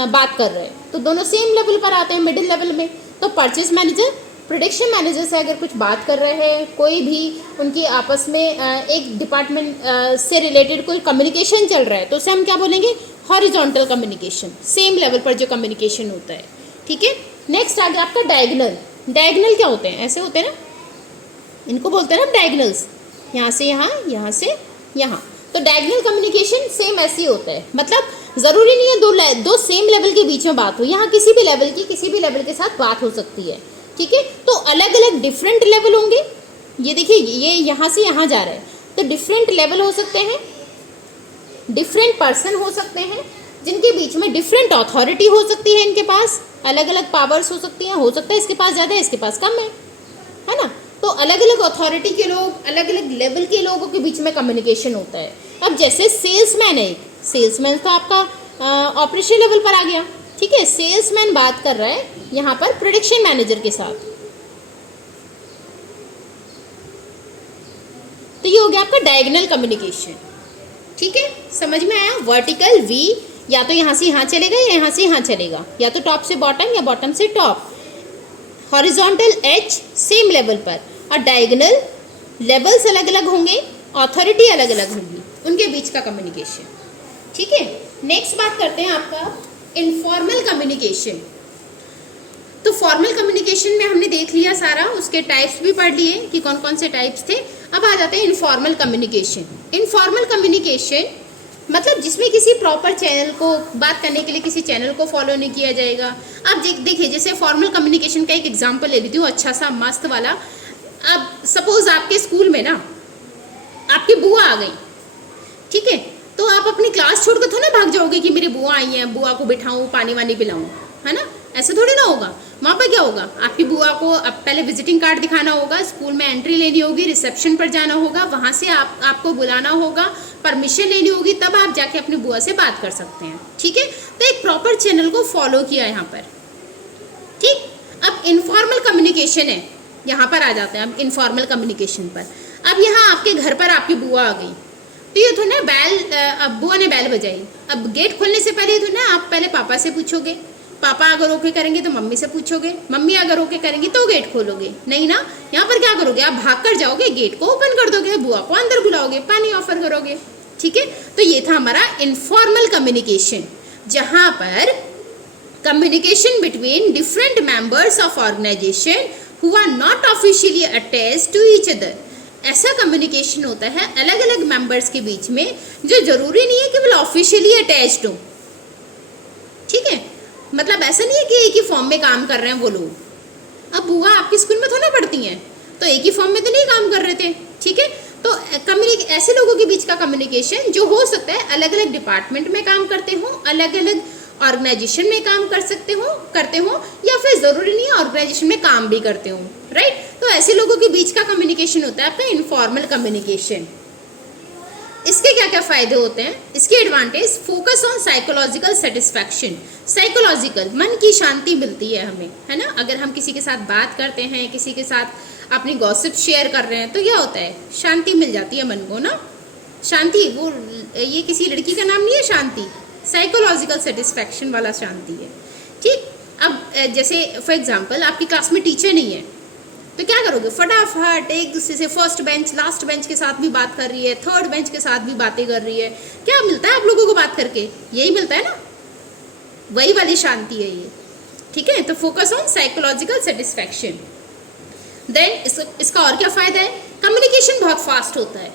बात कर रहे हैं, तो दोनों सेम लेवल पर आते हैं, मिडिल लेवल में। तो परचेज मैनेजर प्रोडक्शन मैनेजर से अगर कुछ बात कर रहे हैं, कोई भी उनकी आपस में एक डिपार्टमेंट से रिलेटेड कोई कम्युनिकेशन चल रहा है, तो उसे हम क्या बोलेंगे? हॉरिजॉन्टल कम्युनिकेशन, सेम लेवल पर जो कम्युनिकेशन होता है। ठीक है, नेक्स्ट आ गया आपका डायगोनल। डायगोनल क्या होते हैं? ऐसे होते हैं ना, इनको बोलते हैं ना डायगोनल्स, यहाँ से यहाँ, यहाँ से यहाँ। तो डायगोनल कम्युनिकेशन सेम ऐसे ही होता है, मतलब ज़रूरी नहीं है दो सेम लेवल के बीच में बात हो, यहाँ किसी भी लेवल की किसी भी लेवल के साथ बात हो सकती है। ठीक है, तो अलग अलग डिफरेंट लेवल होंगे। ये देखिए, ये यहाँ से यहाँ जा रहा है, तो डिफरेंट लेवल हो सकते हैं, डिफरेंट पर्सन हो सकते हैं, जिनके बीच में डिफरेंट अथॉरिटी हो सकती है, इनके पास अलग अलग पावर्स हो सकती हैं। हो सकता है इसके पास ज़्यादा है, इसके पास कम है ना। तो अलग अलग अथॉरिटी के लोग, अलग अलग लेवल के लोगों के बीच में कम्युनिकेशन होता है। अब जैसे सेल्समैन है, एक सेल्समैन तो आपका ऑपरेशन लेवल पर आ गया। ठीक है, सेल्समैन बात कर रहा है यहाँ पर प्रोडक्शन मैनेजर के साथ, तो ये हो गया आपका डायगोनल कम्युनिकेशन। ठीक है, समझ में आया? वर्टिकल वी या तो यहाँ से यहाँ चलेगा या यहाँ से यहाँ चलेगा, या तो टॉप से बॉटम या बॉटम से top. Horizontal H same level पर, और डायगोनल लेवल्स अलग अलग होंगे, अथॉरिटी अलग अलग होगी, उनके बीच का कम्युनिकेशन। ठीक है, नेक्स्ट बात करते हैं आपका इनफॉर्मल कम्युनिकेशन। तो फॉर्मल कम्युनिकेशन में हमने देख लिया सारा, उसके टाइप्स भी पढ़ लिए कि कौन कौन से टाइप्स थे। अब आ जाते हैं इनफॉर्मल कम्युनिकेशन। इनफॉर्मल कम्युनिकेशन मतलब जिसमें किसी प्रॉपर चैनल को, बात करने के लिए किसी चैनल को फॉलो नहीं किया जाएगा। अब देखिए, जैसे फॉर्मल कम्युनिकेशन का एक एग्जांपल ले लेती हूँ, अच्छा सा मस्त वाला। अब सपोज आपके स्कूल में ना आपकी बुआ आ गई, ठीक है, तो आप अपनी क्लास छोड़कर थोड़ा ना भाग जाओगे कि मेरी बुआ आई है, बुआ को बिठाऊँ, पानी वानी पिलाऊँ, है ना। ऐसे थोड़ी ना होगा। वहाँ पर क्या होगा, आपकी बुआ को अब पहले विजिटिंग कार्ड दिखाना होगा, स्कूल में एंट्री लेनी होगी, रिसेप्शन पर जाना होगा, वहाँ से आपको बुलाना होगा, परमिशन लेनी होगी, तब आप जाके अपनी बुआ से बात कर सकते हैं। ठीक है, तो एक प्रॉपर चैनल को फॉलो किया यहाँ पर। ठीक, अब इनफॉर्मल कम्युनिकेशन है, यहाँ पर आ जाते हैं अब इनफॉर्मल कम्युनिकेशन पर। अब यहाँ आपके घर पर आपकी बुआ आ गई, तो ये थोड़ा ना अब बुआ ने बैल बजाई, अब गेट खोलने से पहले थोड़ा ना आप पहले पापा से पूछोगे पापा अगर ओके करेंगे तो मम्मी से पूछोगे, मम्मी अगर ओके करेंगी तो गेट खोलोगे, नहीं ना। यहाँ पर क्या करोगे, आप भाग कर जाओगे, गेट को ओपन कर दोगे, बुआ को अंदर बुलाओगे, पानी ऑफर करोगे। ठीक है, तो ये था हमारा इनफॉर्मल कम्युनिकेशन, जहाँ पर communication between different members of organisation who are not officially attached to each other. ऐसा कम्युनिकेशन होता है अलग अलग मेंबर्स के बीच में, जो जरूरी नहीं है कि वो ऑफिशियली अटैच्ड हो। ठीक है, मतलब ऐसा नहीं है कि एक ही फॉर्म में काम कर रहे हैं वो लोग। अब बुआ आपके स्कूल में थोड़ा पढ़ती हैं, तो एक ही फॉर्म में तो नहीं काम कर रहे थे। ठीक है, तो ऐसे लोगों के बीच का कम्युनिकेशन जो हो सकता है अलग अलग डिपार्टमेंट में काम करते हो, अलग अलग ऑर्गेनाइजेशन में काम करते हो, या फिर जरूरी नहीं है ऑर्गेनाइजेशन में काम भी करते हो, राइट। तो ऐसे लोगों के बीच का कम्युनिकेशन होता है आपका इनफॉर्मल कम्युनिकेशन। इसके क्या क्या फायदे होते हैं, इसके advantage, focus on psychological satisfaction. Psychological, मन की शांति मिलती है हमें, है ना। अगर हम किसी के साथ बात करते हैं, किसी के साथ अपनी गॉसिप शेयर कर रहे हैं, तो क्या होता है, शांति मिल जाती है मन को ना। शांति, वो ये किसी लड़की का नाम नहीं है शांति, साइकोलॉजिकल सेटिस्फैक्शन वाला शांति है। ठीक, अब जैसे फॉर एग्जांपल आपकी क्लास में टीचर नहीं है, तो क्या करोगे, फटाफट एक दूसरे से फर्स्ट बेंच लास्ट बेंच के साथ भी बात कर रही है, थर्ड बेंच के साथ भी बातें कर रही है। क्या मिलता है आप लोगों को बात करके, यही मिलता है ना, वही वाली शांति है ये। ठीक है, तो focus on psychological satisfaction. Then इसका और क्या फायदा है, कम्युनिकेशन बहुत फास्ट होता है।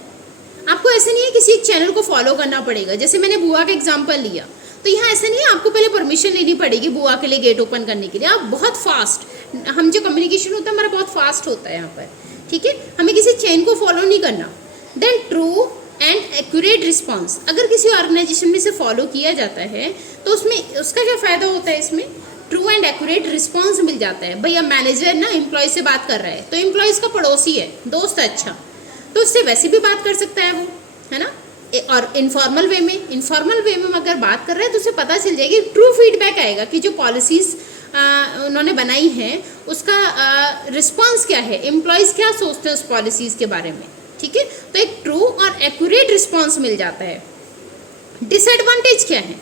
आपको ऐसे नहीं है किसी एक चैनल को फॉलो करना पड़ेगा। जैसे मैंने बुआ का एग्जांपल लिया, तो यहाँ ऐसा नहीं है आपको पहले परमिशन लेनी पड़ेगी बुआ के लिए गेट ओपन करने के लिए। आप बहुत फास्ट, हम जो कम्युनिकेशन होता है हमारा बहुत फास्ट होता है यहाँ पर। ठीक है, हमें किसी चेन को फॉलो नहीं करना। Then true and accurate response, अगर किसी ऑर्गेनाइजेशन में से फॉलो किया जाता है तो उसमें उसका क्या फ़ायदा होता है, इसमें ट्रू एंड एक्यूरेट रिस्पॉन्स मिल जाता है। भैया मैनेजर ना एम्प्लॉय से बात कर रहा है, तो एम्प्लॉय इसका पड़ोसी है, दोस्त है, अच्छा, तो उससे वैसे भी बात कर सकता है वो, है ना। और इनफॉर्मल वे में अगर बात कर रहे हैं तो उसे पता चल जाएगी, ट्रू फीडबैक आएगा कि जो पॉलिसीज़ उन्होंने बनाई हैं उसका रिस्पॉन्स क्या है, एम्प्लॉयज़ क्या सोचते हैं उस पॉलिसीज़ के बारे में। ठीक है, तो एक ट्रू और एक्यूरेट रिस्पॉन्स मिल जाता है। डिसएडवांटेज क्या है,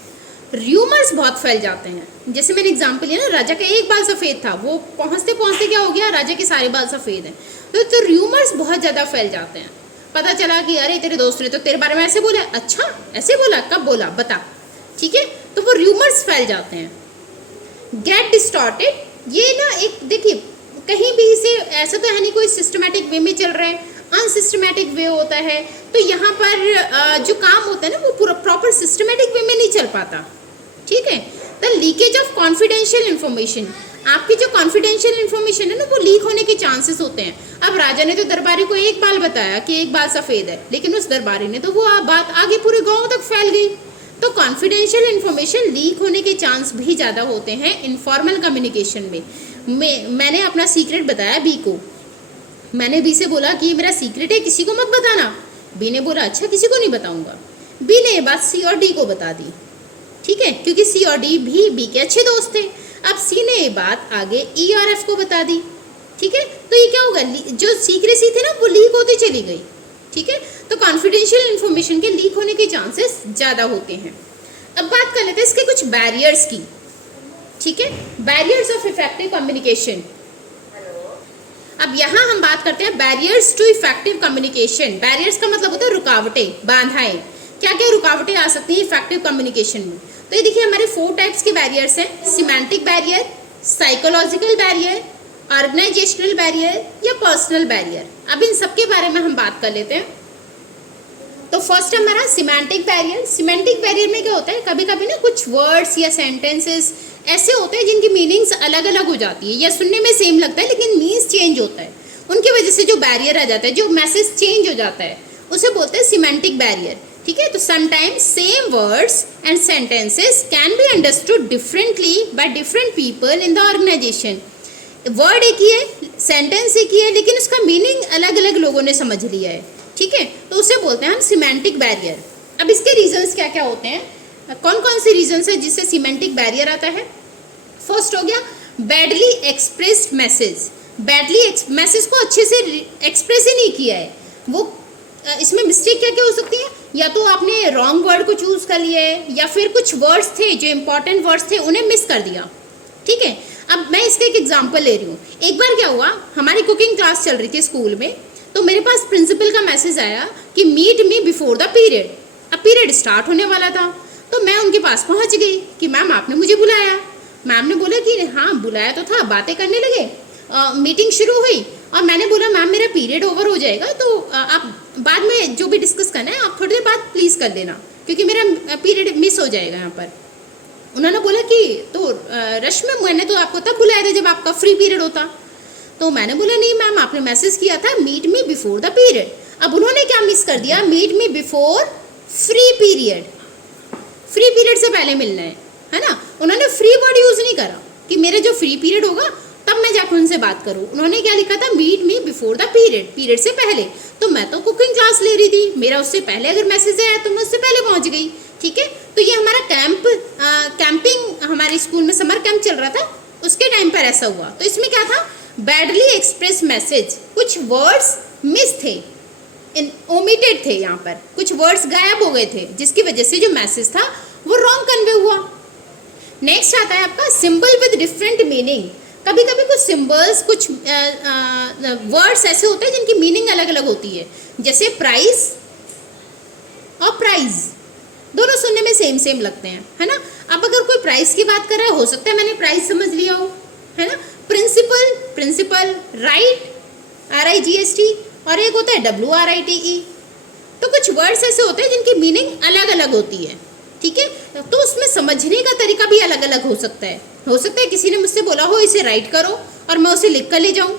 र्यूमर्स बहुत फैल जाते हैं। जैसे मैंने एग्जांपल लिया ना, राजा का एक बाल सफ़ेद था, वो पहुँचते पहुँचते क्या हो गया, राजा के सारे बाल सफ़ेद हैं। तो र्यूमर्स बहुत ज़्यादा फैल जाते हैं। पता चला कि अरे तेरे दोस्त ने तो तेरे बारे में ऐसे बोला, अच्छा ऐसे बोला, कब बोला बता। ठीक है, तो वो र्यूमर्स फैल जाते हैं। गेट डिस्टॉर्टेड, ये ना एक देखिए कहीं भी इसे ऐसा तो है नहीं कोई सिस्टमेटिक वे में चल रहा है, अनसिस्टमेटिक वे होता है। तो यहाँ पर जो काम होता है ना वो पूरा प्रॉपर सिस्टमेटिक वे में नहीं चल पाता। ठीक है, the leakage of confidential information, आपकी जो कॉन्फिडेंशियल इन्फॉर्मेशन है ना वो लीक होने के चांसेस होते हैं। अब राजा ने तो दरबारी को एक बाल बताया कि एक बाल सफ़ेद है, लेकिन उस दरबारी ने तो वो बात आगे पूरे गांव तक फैल गई। तो कॉन्फिडेंशियल इन्फॉर्मेशन लीक होने के चांस भी ज़्यादा होते हैं इनफॉर्मल कम्युनिकेशन में। मैंने अपना सीक्रेट बताया बी को, मैंने बी से बोला कि ये मेरा सीक्रेट है, किसी को मत बताना। बी ने बोला अच्छा किसी को नहीं बताऊंगा। बी ने ये बात सी और डी को बता दी। ठीक है, क्योंकि सी और डी भी बी के अच्छे दोस्त थे। अब सी ने ये बात आगे ई और एफ को बता दी। ठीक है, तो ये क्या होगा, जो सीक्रेसी थी ना वो लीक होती चली गई। ठीक है, तो कॉन्फिडेंशियल इन्फॉर्मेशन के लीक होने के चांसेस ज़्यादा होते हैं। अब बात कर लेते हैं इसके कुछ बैरियर्स की। ठीक है, बैरियर्स ऑफ इफेक्टिव कम्युनिकेशन। अब यहाँ हम बात करते हैं barriers to effective communication. Barriers का मतलब होता है रुकावटें, बाधाएं। क्या क्या रुकावटें आ सकती हैं इफेक्टिव कम्युनिकेशन में। तो ये देखिए हमारे 4 टाइप्स के बैरियर्स हैं, semantic barrier, psychological barrier, organisational barrier या पर्सनल बैरियर। अब इन सब के बारे में हम बात कर लेते हैं। तो फर्स्ट हमारा सिमेंटिक बैरियर। सिमेंटिक बैरियर में क्या होता है, कभी कभी ना कुछ वर्ड्स या सेंटेंसेस ऐसे होते हैं जिनकी मीनिंग्स अलग अलग हो जाती है या सुनने में सेम लगता है लेकिन मीन्स चेंज होता है। उनकी वजह से जो बैरियर आ जाता है, जो मैसेज चेंज हो जाता है, उसे बोलते हैं सिमेंटिक बैरियर। ठीक है, तो sometimes same words and sentences can be understood differently by different people in the organisation. Word एक ही है, सेंटेंस एक ही है, लेकिन उसका मीनिंग अलग अलग लोगों ने समझ लिया है। ठीक है, तो उसे बोलते हैं हम सिमेंटिक बैरियर। अब इसके रीजंस क्या क्या होते हैं, कौन कौन से रीजंस है जिससे सिमेंटिक बैरियर आता है। फर्स्ट हो गया badly expressed message. Badly message को अच्छे से एक्सप्रेस ही नहीं किया है वो। इसमें मिस्टेक क्या क्या हो सकती है, या तो आपने रॉन्ग वर्ड को चूज कर लिया है, या फिर कुछ वर्ड्स थे जो इंपॉर्टेंट वर्ड्स थे उन्हें मिस कर दिया। ठीक है। अब मैं इसका एक एग्जांपल ले रही हूँ। एक बार क्या हुआ, हमारी कुकिंग क्लास चल रही थी स्कूल में, तो मेरे पास प्रिंसिपल का मैसेज आया कि meet me before the period. अब पीरियड स्टार्ट होने वाला था, तो मैं उनके पास पहुंच गई कि मैम आपने मुझे बुलाया। मैम ने बोला कि हाँ बुलाया तो था, बातें करने लगे। मीटिंग शुरू हुई और मैंने बोला मैम मेरा पीरियड ओवर हो जाएगा, तो आप बाद में जो भी डिस्कस करना है आप थोड़ी देर बाद प्लीज़ कर देना, क्योंकि मेरा पीरियड मिस हो जाएगा यहाँ पर। उन्होंने बोला कि तो रश्मि मैंने तो आपको तब बुलाया था जब आपका फ्री पीरियड होता। तो मैंने बोला नहीं मैम, आपने मैसेज किया था meet me before the period. अब उन्होंने क्या मिस कर दिया, meet me before free period. Free period से पहले मिलना है ना। उन्होंने फ्री वर्ड यूज नहीं करा कि मेरे जो फ्री पीरियड होगा तब मैं जाकर उनसे बात करूं। उन्होंने क्या लिखा था, meet me before the period, period से पहले। तो मैं तो कुकिंग क्लास ले रही थी, मेरा उससे पहले अगर मैसेज आया तो मैं उससे पहले पहुंच गई। ठीक है, तो ये हमारा कैंपिंग हमारे स्कूल में समर कैंप चल रहा था, उसके टाइम पर ऐसा हुआ। तो इसमें क्या था, बैडली एक्सप्रेस मैसेज, कुछ वर्ड्स मिस थे, ओमिटेड थे, यहाँ पर कुछ वर्ड्स गायब हो गए थे, जिसकी वजह से जो मैसेज था वो रॉन्ग कन्वे हुआ। नेक्स्ट आता है आपका सिंबल विद डिफरेंट मीनिंग। कभी कभी कुछ सिंबल्स, कुछ वर्ड्स ऐसे होते हैं जिनकी मीनिंग अलग अलग होती है, जैसे प्राइस और प्राइज, दोनों सुनने में सेम सेम लगते हैं, है ना। अब अगर कोई प्राइस की बात कर रहा है, हो सकता है मैंने प्राइस समझ लिया हो, है ना। प्रिंसिपल, प्रिंसिपल, राइट, RIGST, और एक होता है WRITE। तो कुछ वर्ड्स ऐसे होते हैं जिनकी मीनिंग अलग अलग होती है, ठीक है। तो उसमें समझने का तरीका भी अलग अलग हो सकता है। किसी ने मुझसे बोला हो इसे राइट करो और मैं उसे लिख कर ले जाऊं,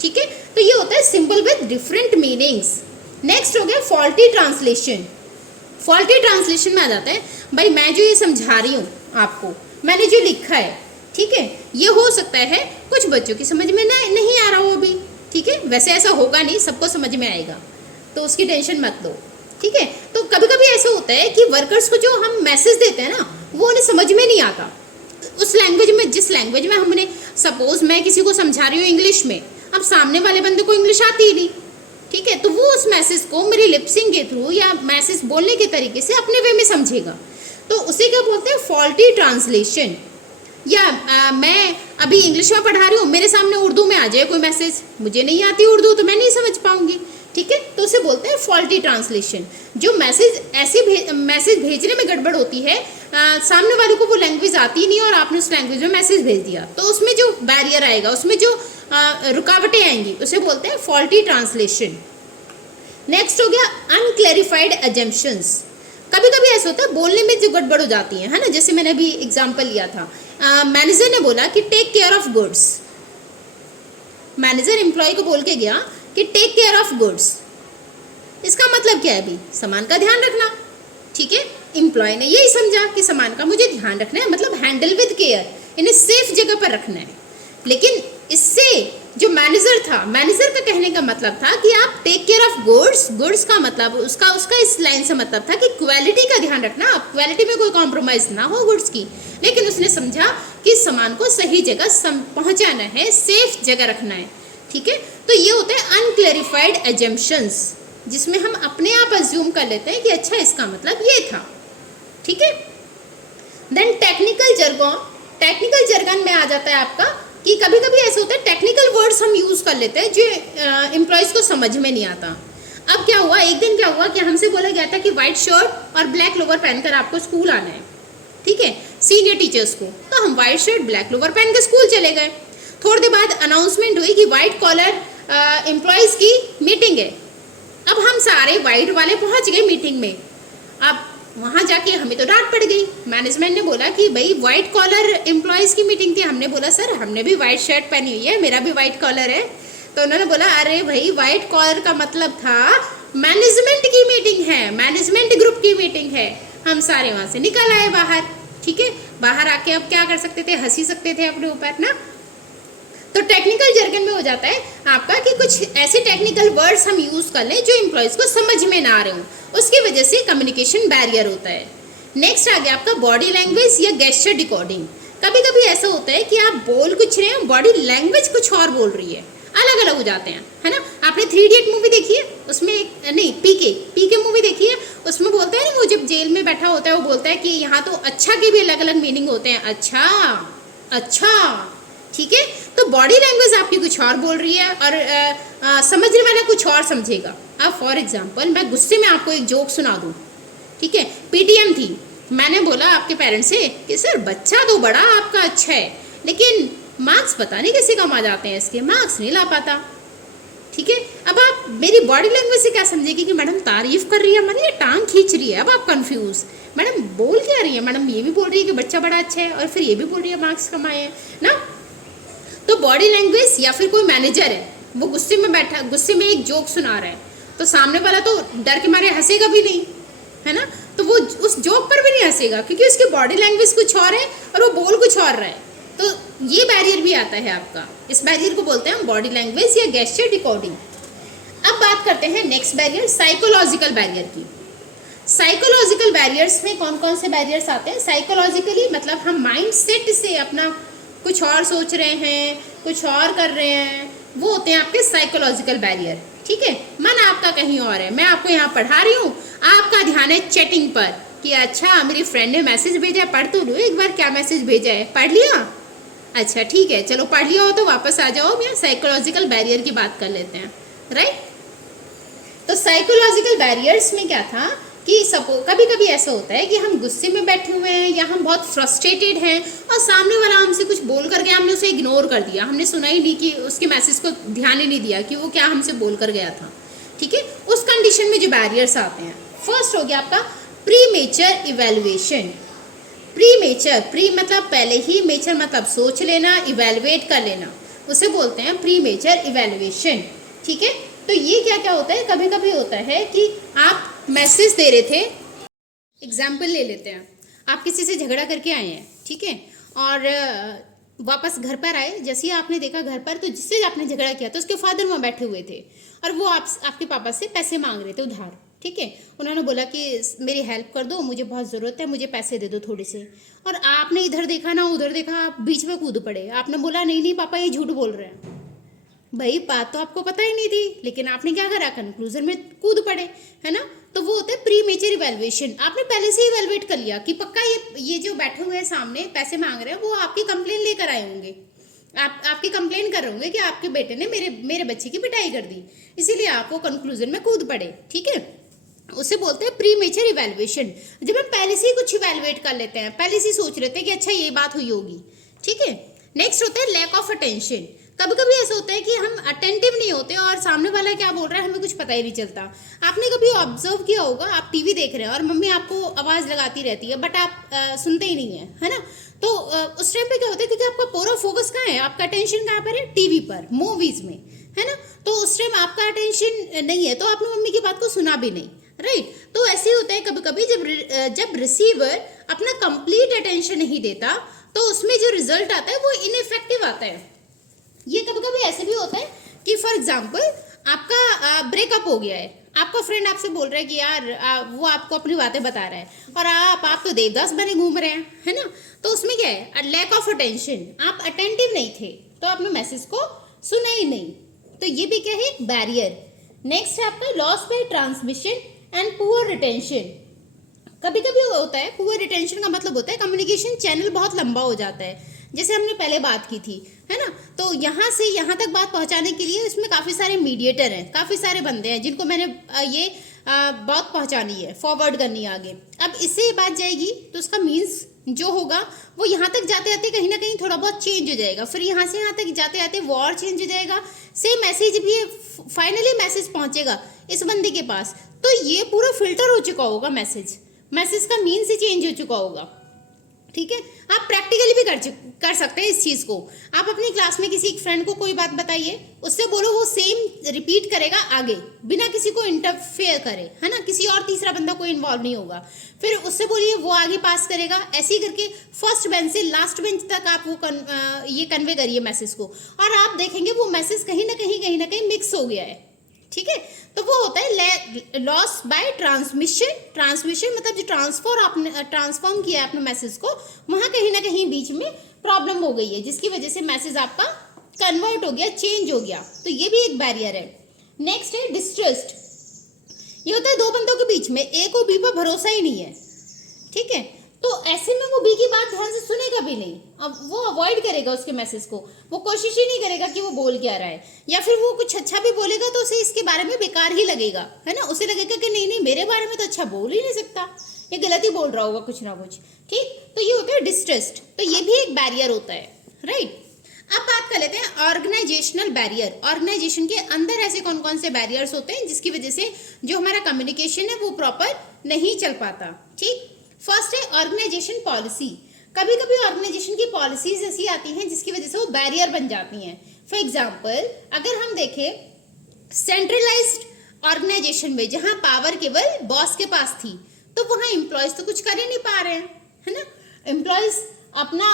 ठीक है। तो ये होता है symbol with different meanings. Next हो गया फॉल्टी ट्रांसलेशन। फॉल्टी ट्रांसलेशन में आ जाता है, भाई मैं जो ये समझा रही हूँ आपको, मैंने जो लिखा है, ठीक है, ये हो सकता है कुछ बच्चों की समझ में नहीं आ रहा हो अभी, ठीक है। वैसे ऐसा होगा नहीं, सबको समझ में आएगा, तो उसकी टेंशन मत लो, ठीक है। तो कभी कभी ऐसा होता है कि वर्कर्स को जो हम मैसेज देते हैं ना, वो उन्हें समझ में नहीं आता उस लैंग्वेज में, जिस लैंग्वेज में हमने, सपोज मैं किसी को समझा रही हूँ इंग्लिश में, अब सामने वाले बंदे को इंग्लिश आती ही नहीं, ठीक है। तो वो उस मैसेज को मेरी लिपसिंग के थ्रू या मैसेज बोलने के तरीके से अपने वे में समझेगा, तो उसे क्या बोलते हैं, फॉल्टी ट्रांसलेशन। या मैं अभी इंग्लिश में पढ़ा रही हूँ, मेरे सामने उर्दू में आ जाए कोई मैसेज, मुझे नहीं आती उर्दू तो मैं नहीं समझ पाऊंगी, ठीक है। तो उसे बोलते हैं फॉल्टी ट्रांसलेशन। जो मैसेज भेजने में गड़बड़ होती है, सामने वाले को वो लैंग्वेज आती नहीं और आपने उस लैंग्वेज में मैसेज भेज दिया, तो उसमें जो बैरियर आएगा, उसमें जो रुकावटें आएंगी, उसे बोलते हैं फॉल्टी ट्रांसलेशन। नेक्स्ट हो गया अनक्लैरिफाइड अजम्पशंस। कभी कभी ऐसा होता है बोलने में जो गड़बड़ हो जाती है ना। जैसे मैंने अभी एग्जांपल लिया था, मैनेजर ने बोला कि take care of goods. Manager employee को बोल के गया कि टेक केयर ऑफ गुड्स। इसका मतलब क्या है, अभी सामान का ध्यान रखना, ठीक है। एम्प्लॉय ने यही समझा कि सामान का मुझे ध्यान रखना है, मतलब हैंडल विद केयर, इन्हें सेफ जगह पर रखना है। लेकिन इससे जो मैनेजर था, मैनेजर का कहने का मतलब था कि आप take care of goods. Goods का मतलब उसका इस लाइन से मतलब था कि क्वालिटी का ध्यान रखना, आप क्वालिटी में कोई कॉम्प्रोमाइज ना हो गुड्स की। लेकिन उसने समझा कि सामान को सही जगह पहुंचाना है, सेफ जगह रखना है, ठीक है। तो ये होते हैं अनक्लैरिफाइड अजम्पशंस, जिसमें हम अपने आप अज्यूम कर लेते हैं कि अच्छा इसका मतलब ये था, ठीक है। Then technical jargon. Technical jargon में आ जाता है आपका कि कभी कभी ऐसे होता है टेक्निकल वर्ड्स हम यूज कर लेते हैं जो एम्प्लॉयज को समझ में नहीं आता। अब क्या हुआ, एक दिन क्या हुआ कि हमसे बोला गया था कि व्हाइट शर्ट और ब्लैक लोवर पहनकर आपको स्कूल आना है, ठीक है, सीनियर टीचर्स को। तो हम व्हाइट शर्ट ब्लैक लोवर पहन के स्कूल चले गए। थोड़ी देर बाद अनाउंसमेंट हुई कि व्हाइट कॉलर एम्प्लॉयज की मीटिंग है। अब हम सारे व्हाइट वाले पहुंच गए मीटिंग में। अब वहाँ जाके हमें तो डांट पड़ गई। मैनेजमेंट ने बोला कि भाई व्हाइट कॉलर एम्प्लॉयज़ की मीटिंग थी। हमने बोला सर हमने भी व्हाइट शर्ट पहनी हुई है, मेरा भी व्हाइट कॉलर है। तो उन्होंने बोला अरे भाई व्हाइट कॉलर का मतलब था मैनेजमेंट की मीटिंग है, मैनेजमेंट ग्रुप की मीटिंग है। हम सारे वहाँ से निकल आए बाहर, ठीक है। बाहर आके अब क्या कर सकते थे, हंसी सकते थे अपने ऊपर ना। तो टेक्निकल जर्गन में हो जाता है आपका कि कुछ ऐसे टेक्निकल वर्ड्स हम यूज कर लें जो एम्प्लॉयज को समझ में ना आ रहे हो, उसकी वजह से कम्युनिकेशन बैरियर होता है। नेक्स्ट आ गया आपका बॉडी लैंग्वेज या गेस्चर डिकोडिंग। कभी कभी ऐसा होता है कि आप बोल कुछ रहे हैं, बॉडी लैंग्वेज कुछ और बोल रही है, अलग अलग हो जाते हैं, है ना। आपने 3 इडियट मूवी देखी है, उसमें नहीं पीके मूवी देखी है, उसमें बोलता है ना वो जब जेल में बैठा होता है वो बोलता है कि यहाँ तो अच्छा के भी अलग अलग मीनिंग होते हैं। अच्छा अच्छा, ठीक है। तो बॉडी लैंग्वेज आपकी कुछ और बोल रही है और समझने वाला कुछ और समझेगा। अब फॉर एग्जांपल मैं गुस्से में आपको एक जोक सुना दूं, ठीक है। पीटीएम थी, मैंने बोला आपके पेरेंट्स से कि सर बच्चा तो बड़ा आपका अच्छा है, लेकिन मार्क्स पता नहीं कैसे कम आ जाते हैं, इसके मार्क्स नहीं ला पाता, ठीक है। अब आप मेरी बॉडी लैंग्वेज से क्या समझेगी कि मैडम तारीफ कर रही है हमारी, टांग खींच रही है। अब आप कंफ्यूज, मैडम बोल क्या रही है, मैडम ये भी बोल रही है कि बच्चा बड़ा अच्छा है और फिर ये भी बोल रही है मार्क्स कम आए हैं ना। तो बॉडी लैंग्वेज, या फिर कोई मैनेजर है वो गुस्से में बैठा, गुस्से में एक जोक सुना रहा है, तो सामने वाला तो डर के मारे हंसेगा भी नहीं, है ना। तो वो उस जोक पर भी नहीं हंसेगा क्योंकि उसकी बॉडी लैंग्वेज कुछ और है और वो बोल कुछ और रहा है। तो ये बैरियर भी आता है आपका, इस बैरियर को बोलते हैं हम बॉडी लैंग्वेज या गेस्चर डिकोडिंग। अब बात करते हैं नेक्स्ट बैरियर, साइकोलॉजिकल बैरियर की। साइकोलॉजिकल बैरियर्स में कौन कौन से बैरियर्स आते हैं? साइकोलॉजिकली मतलब हम माइंड सेट से अपना कुछ और सोच रहे हैं, कुछ और कर रहे हैं, वो होते हैं आपके साइकोलॉजिकल बैरियर, ठीक है। मन आपका कहीं और है, मैं आपको यहाँ पढ़ा रही हूँ, आपका ध्यान है चैटिंग पर कि अच्छा मेरी फ्रेंड ने मैसेज भेजा है, पढ़ तो लो एक बार क्या मैसेज भेजा है, पढ़ लिया, अच्छा ठीक है चलो पढ़ लिया हो तो वापस आ जाओ, मैं साइकोलॉजिकल बैरियर की बात कर लेते हैं, राइट। तो साइकोलॉजिकल बैरियर्स में क्या था कि कभी कभी ऐसा होता है कि हम गुस्से में बैठे हुए हैं या हम बहुत फ्रस्ट्रेटेड हैं और सामने वाला हमसे कुछ बोल कर गया, हमने उसे इग्नोर कर दिया, हमने सुना ही नहीं कि उसके मैसेज को ध्यान ही नहीं दिया कि वो क्या हमसे बोल कर गया था, ठीक है। उस कंडीशन में जो बैरियर्स आते हैं, फर्स्ट हो गया आपका प्रीमेचर इवैल्यूएशन। प्रीमेचर, प्री मतलब पहले ही, मेचर मतलब सोच लेना, इवैल्यूएट कर लेना, उसे बोलते हैं प्रीमेचर इवैल्यूएशन, ठीक है। तो ये क्या क्या होता है, कभी कभी होता है कि आप मैसेज दे रहे थे, एग्जाम्पल ले लेते हैं, आप किसी से झगड़ा करके आए हैं, ठीक है, और वापस घर पर आए, जैसे ही आपने देखा घर पर तो जिससे आपने झगड़ा किया तो उसके फादर वहाँ बैठे हुए थे और वो आपके पापा से पैसे मांग रहे थे उधार, ठीक है। उन्होंने बोला कि मेरी हेल्प कर दो, मुझे बहुत ज़रूरत है, मुझे पैसे दे दो थोड़े से, और आपने इधर देखा ना उधर देखा, आप बीच में कूद पड़े, आपने बोला नहीं नहीं पापा ये झूठ बोल रहे हैं। भाई बात तो आपको पता ही नहीं थी, लेकिन आपने क्या करा, कंक्लूजन में कूद पड़े, है ना। तो वो होता है प्री मेचर इवैल्यूएशन, आपने पहले से ही इवैल्यूएट कर लिया कि पक्का ये जो बैठे हुए हैं सामने पैसे मांग रहे हैं वो आपकी कंप्लेन लेकर आए होंगे, आपकी कंप्लेन कर रहे होंगे कि आपके बेटे ने मेरे बच्चे की पिटाई कर दी, इसीलिए आप वो कंक्लूजन में कूद पड़े, ठीक है। उसे बोलते हैं प्री मेचर इवैल्यूएशन, जब हम पहले से ही कुछ इवैल्यूएट कर लेते हैं, पहले से ही सोच लेते हैं कि अच्छा ये बात हुई होगी, ठीक है। नेक्स्ट होता है लैक ऑफ अटेंशन। कभी कभी ऐसा होता है कि हम अटेंटिव नहीं होते और सामने वाला क्या बोल रहा है हमें कुछ पता ही नहीं चलता। आपने कभी ऑब्जर्व किया होगा, आप टीवी देख रहे हैं और मम्मी आपको आवाज़ लगाती रहती है बट आप सुनते ही नहीं है ना। तो उस टाइम पे क्या होता है, क्योंकि आपका पूरा फोकस कहाँ है, आपका अटेंशन कहाँ पर है, टीवी पर, मूवीज़ में, है ना। तो उस टाइम आपका अटेंशन नहीं है तो आपने मम्मी की बात को सुना भी नहीं, राइट। तो ऐसे ही होता है कभी कभी जब रिसीवर अपना कंप्लीट अटेंशन नहीं देता तो उसमें जो रिजल्ट आता है वो इनइफेक्टिव आता है। ये कभी कभी ऐसे भी होता है कि फॉर एग्जाम्पल आपका ब्रेकअप हो गया है, आपका फ्रेंड आपसे बोल रहा है कि यार वो आपको अपनी बातें बता रहा है और आप तो देवदास बने घूम रहे हैं, है ना। तो उसमें क्या है, लैक ऑफ अटेंशन, आप अटेंटिव नहीं थे तो आपने मैसेज को सुना ही नहीं, तो ये भी क्या है, एक बैरियर। नेक्स्ट है आपका loss by transmission and poor retention. कभी कभी होता है पुअर रिटेंशन का मतलब होता है कम्युनिकेशन चैनल बहुत लंबा हो जाता है, जैसे हमने पहले बात की थी, है ना। तो यहाँ से यहाँ तक बात पहुँचाने के लिए इसमें काफ़ी सारे मीडिएटर हैं, काफ़ी सारे बंदे हैं जिनको मैंने ये बात पहुँचानी है, फॉरवर्ड करनी है आगे। अब इससे ये बात जाएगी तो उसका मीन्स जो होगा वो यहाँ तक जाते आते कहीं ना कहीं थोड़ा बहुत चेंज हो जाएगा, फिर यहाँ से यहाँ तक जाते आते वो और चेंज हो जाएगा, सेम मैसेज भी फाइनली मैसेज पहुँचेगा इस बंदे के पास, तो ये पूरा फिल्टर हो चुका होगा, मैसेज का मीन्स ही चेंज हो चुका होगा, ठीक है। आप प्रैक्टिकली भी कर सकते हैं इस चीज़ को। आप अपनी क्लास में किसी एक फ्रेंड को कोई बात बताइए, उससे बोलो वो सेम रिपीट करेगा आगे बिना किसी को इंटरफेयर करे, है ना, किसी और तीसरा बंदा कोई इन्वॉल्व नहीं होगा। फिर उससे बोलिए वो आगे पास करेगा, ऐसे ही करके फर्स्ट बेंच से लास्ट बेंच तक आप वो ये कन्वे करिए मैसेज को, और आप देखेंगे वो मैसेज कहीं ना कहीं मिक्स हो गया है, ठीक है। तो वो होता है लॉस बाय ट्रांसमिशन मतलब जो ट्रांसफॉर्म किया है अपने मैसेज को, वहाँ कहीं ना कहीं बीच में प्रॉब्लम हो गई है जिसकी वजह से मैसेज आपका कन्वर्ट हो गया, चेंज हो गया, तो ये भी एक बैरियर है। नेक्स्ट है डिस्ट्रस्ट। ये होता है दो बंदों के बीच में ए को बी पर भरोसा ही नहीं है, ठीक है। तो ऐसे में वो बी की बात ध्यान से सुनेगा भी नहीं, अब वो अवॉइड करेगा उसके मैसेज को, वो कोशिश ही नहीं करेगा कि वो बोल क्या रहा है, या फिर वो कुछ अच्छा भी बोलेगा तो उसे इसके बारे में बेकार ही लगेगा, है ना, उसे लगेगा कि नहीं नहीं मेरे बारे में तो अच्छा बोल ही नहीं सकता, ये गलत ही बोल रहा होगा कुछ ना कुछ। ठीक, तो ये होता है डिस्ट्रस्ट, तो ये भी एक बैरियर होता है, राइट। अब बात कर लेते हैं ऑर्गेनाइजेशनल बैरियर। ऑर्गेनाइजेशन के अंदर ऐसे कौन कौन से बैरियर्स होते हैं जिसकी वजह से जो हमारा कम्युनिकेशन है वो प्रॉपर नहीं चल पाता। ठीक, फर्स्ट है ऑर्गेनाइजेशन पॉलिसी। कभी कभी ऑर्गेनाइजेशन की पॉलिसीज ऐसी आती हैं जिसकी वजह से वो बैरियर बन जाती हैं। फॉर एग्जाम्पल अगर हम देखें सेंट्रलाइज्ड ऑर्गेनाइजेशन में जहां पावर केवल बॉस के पास थी, तो वहां एम्प्लॉयज तो कुछ कर ही नहीं पा रहे हैं, है ना, एम्प्लॉयज अपना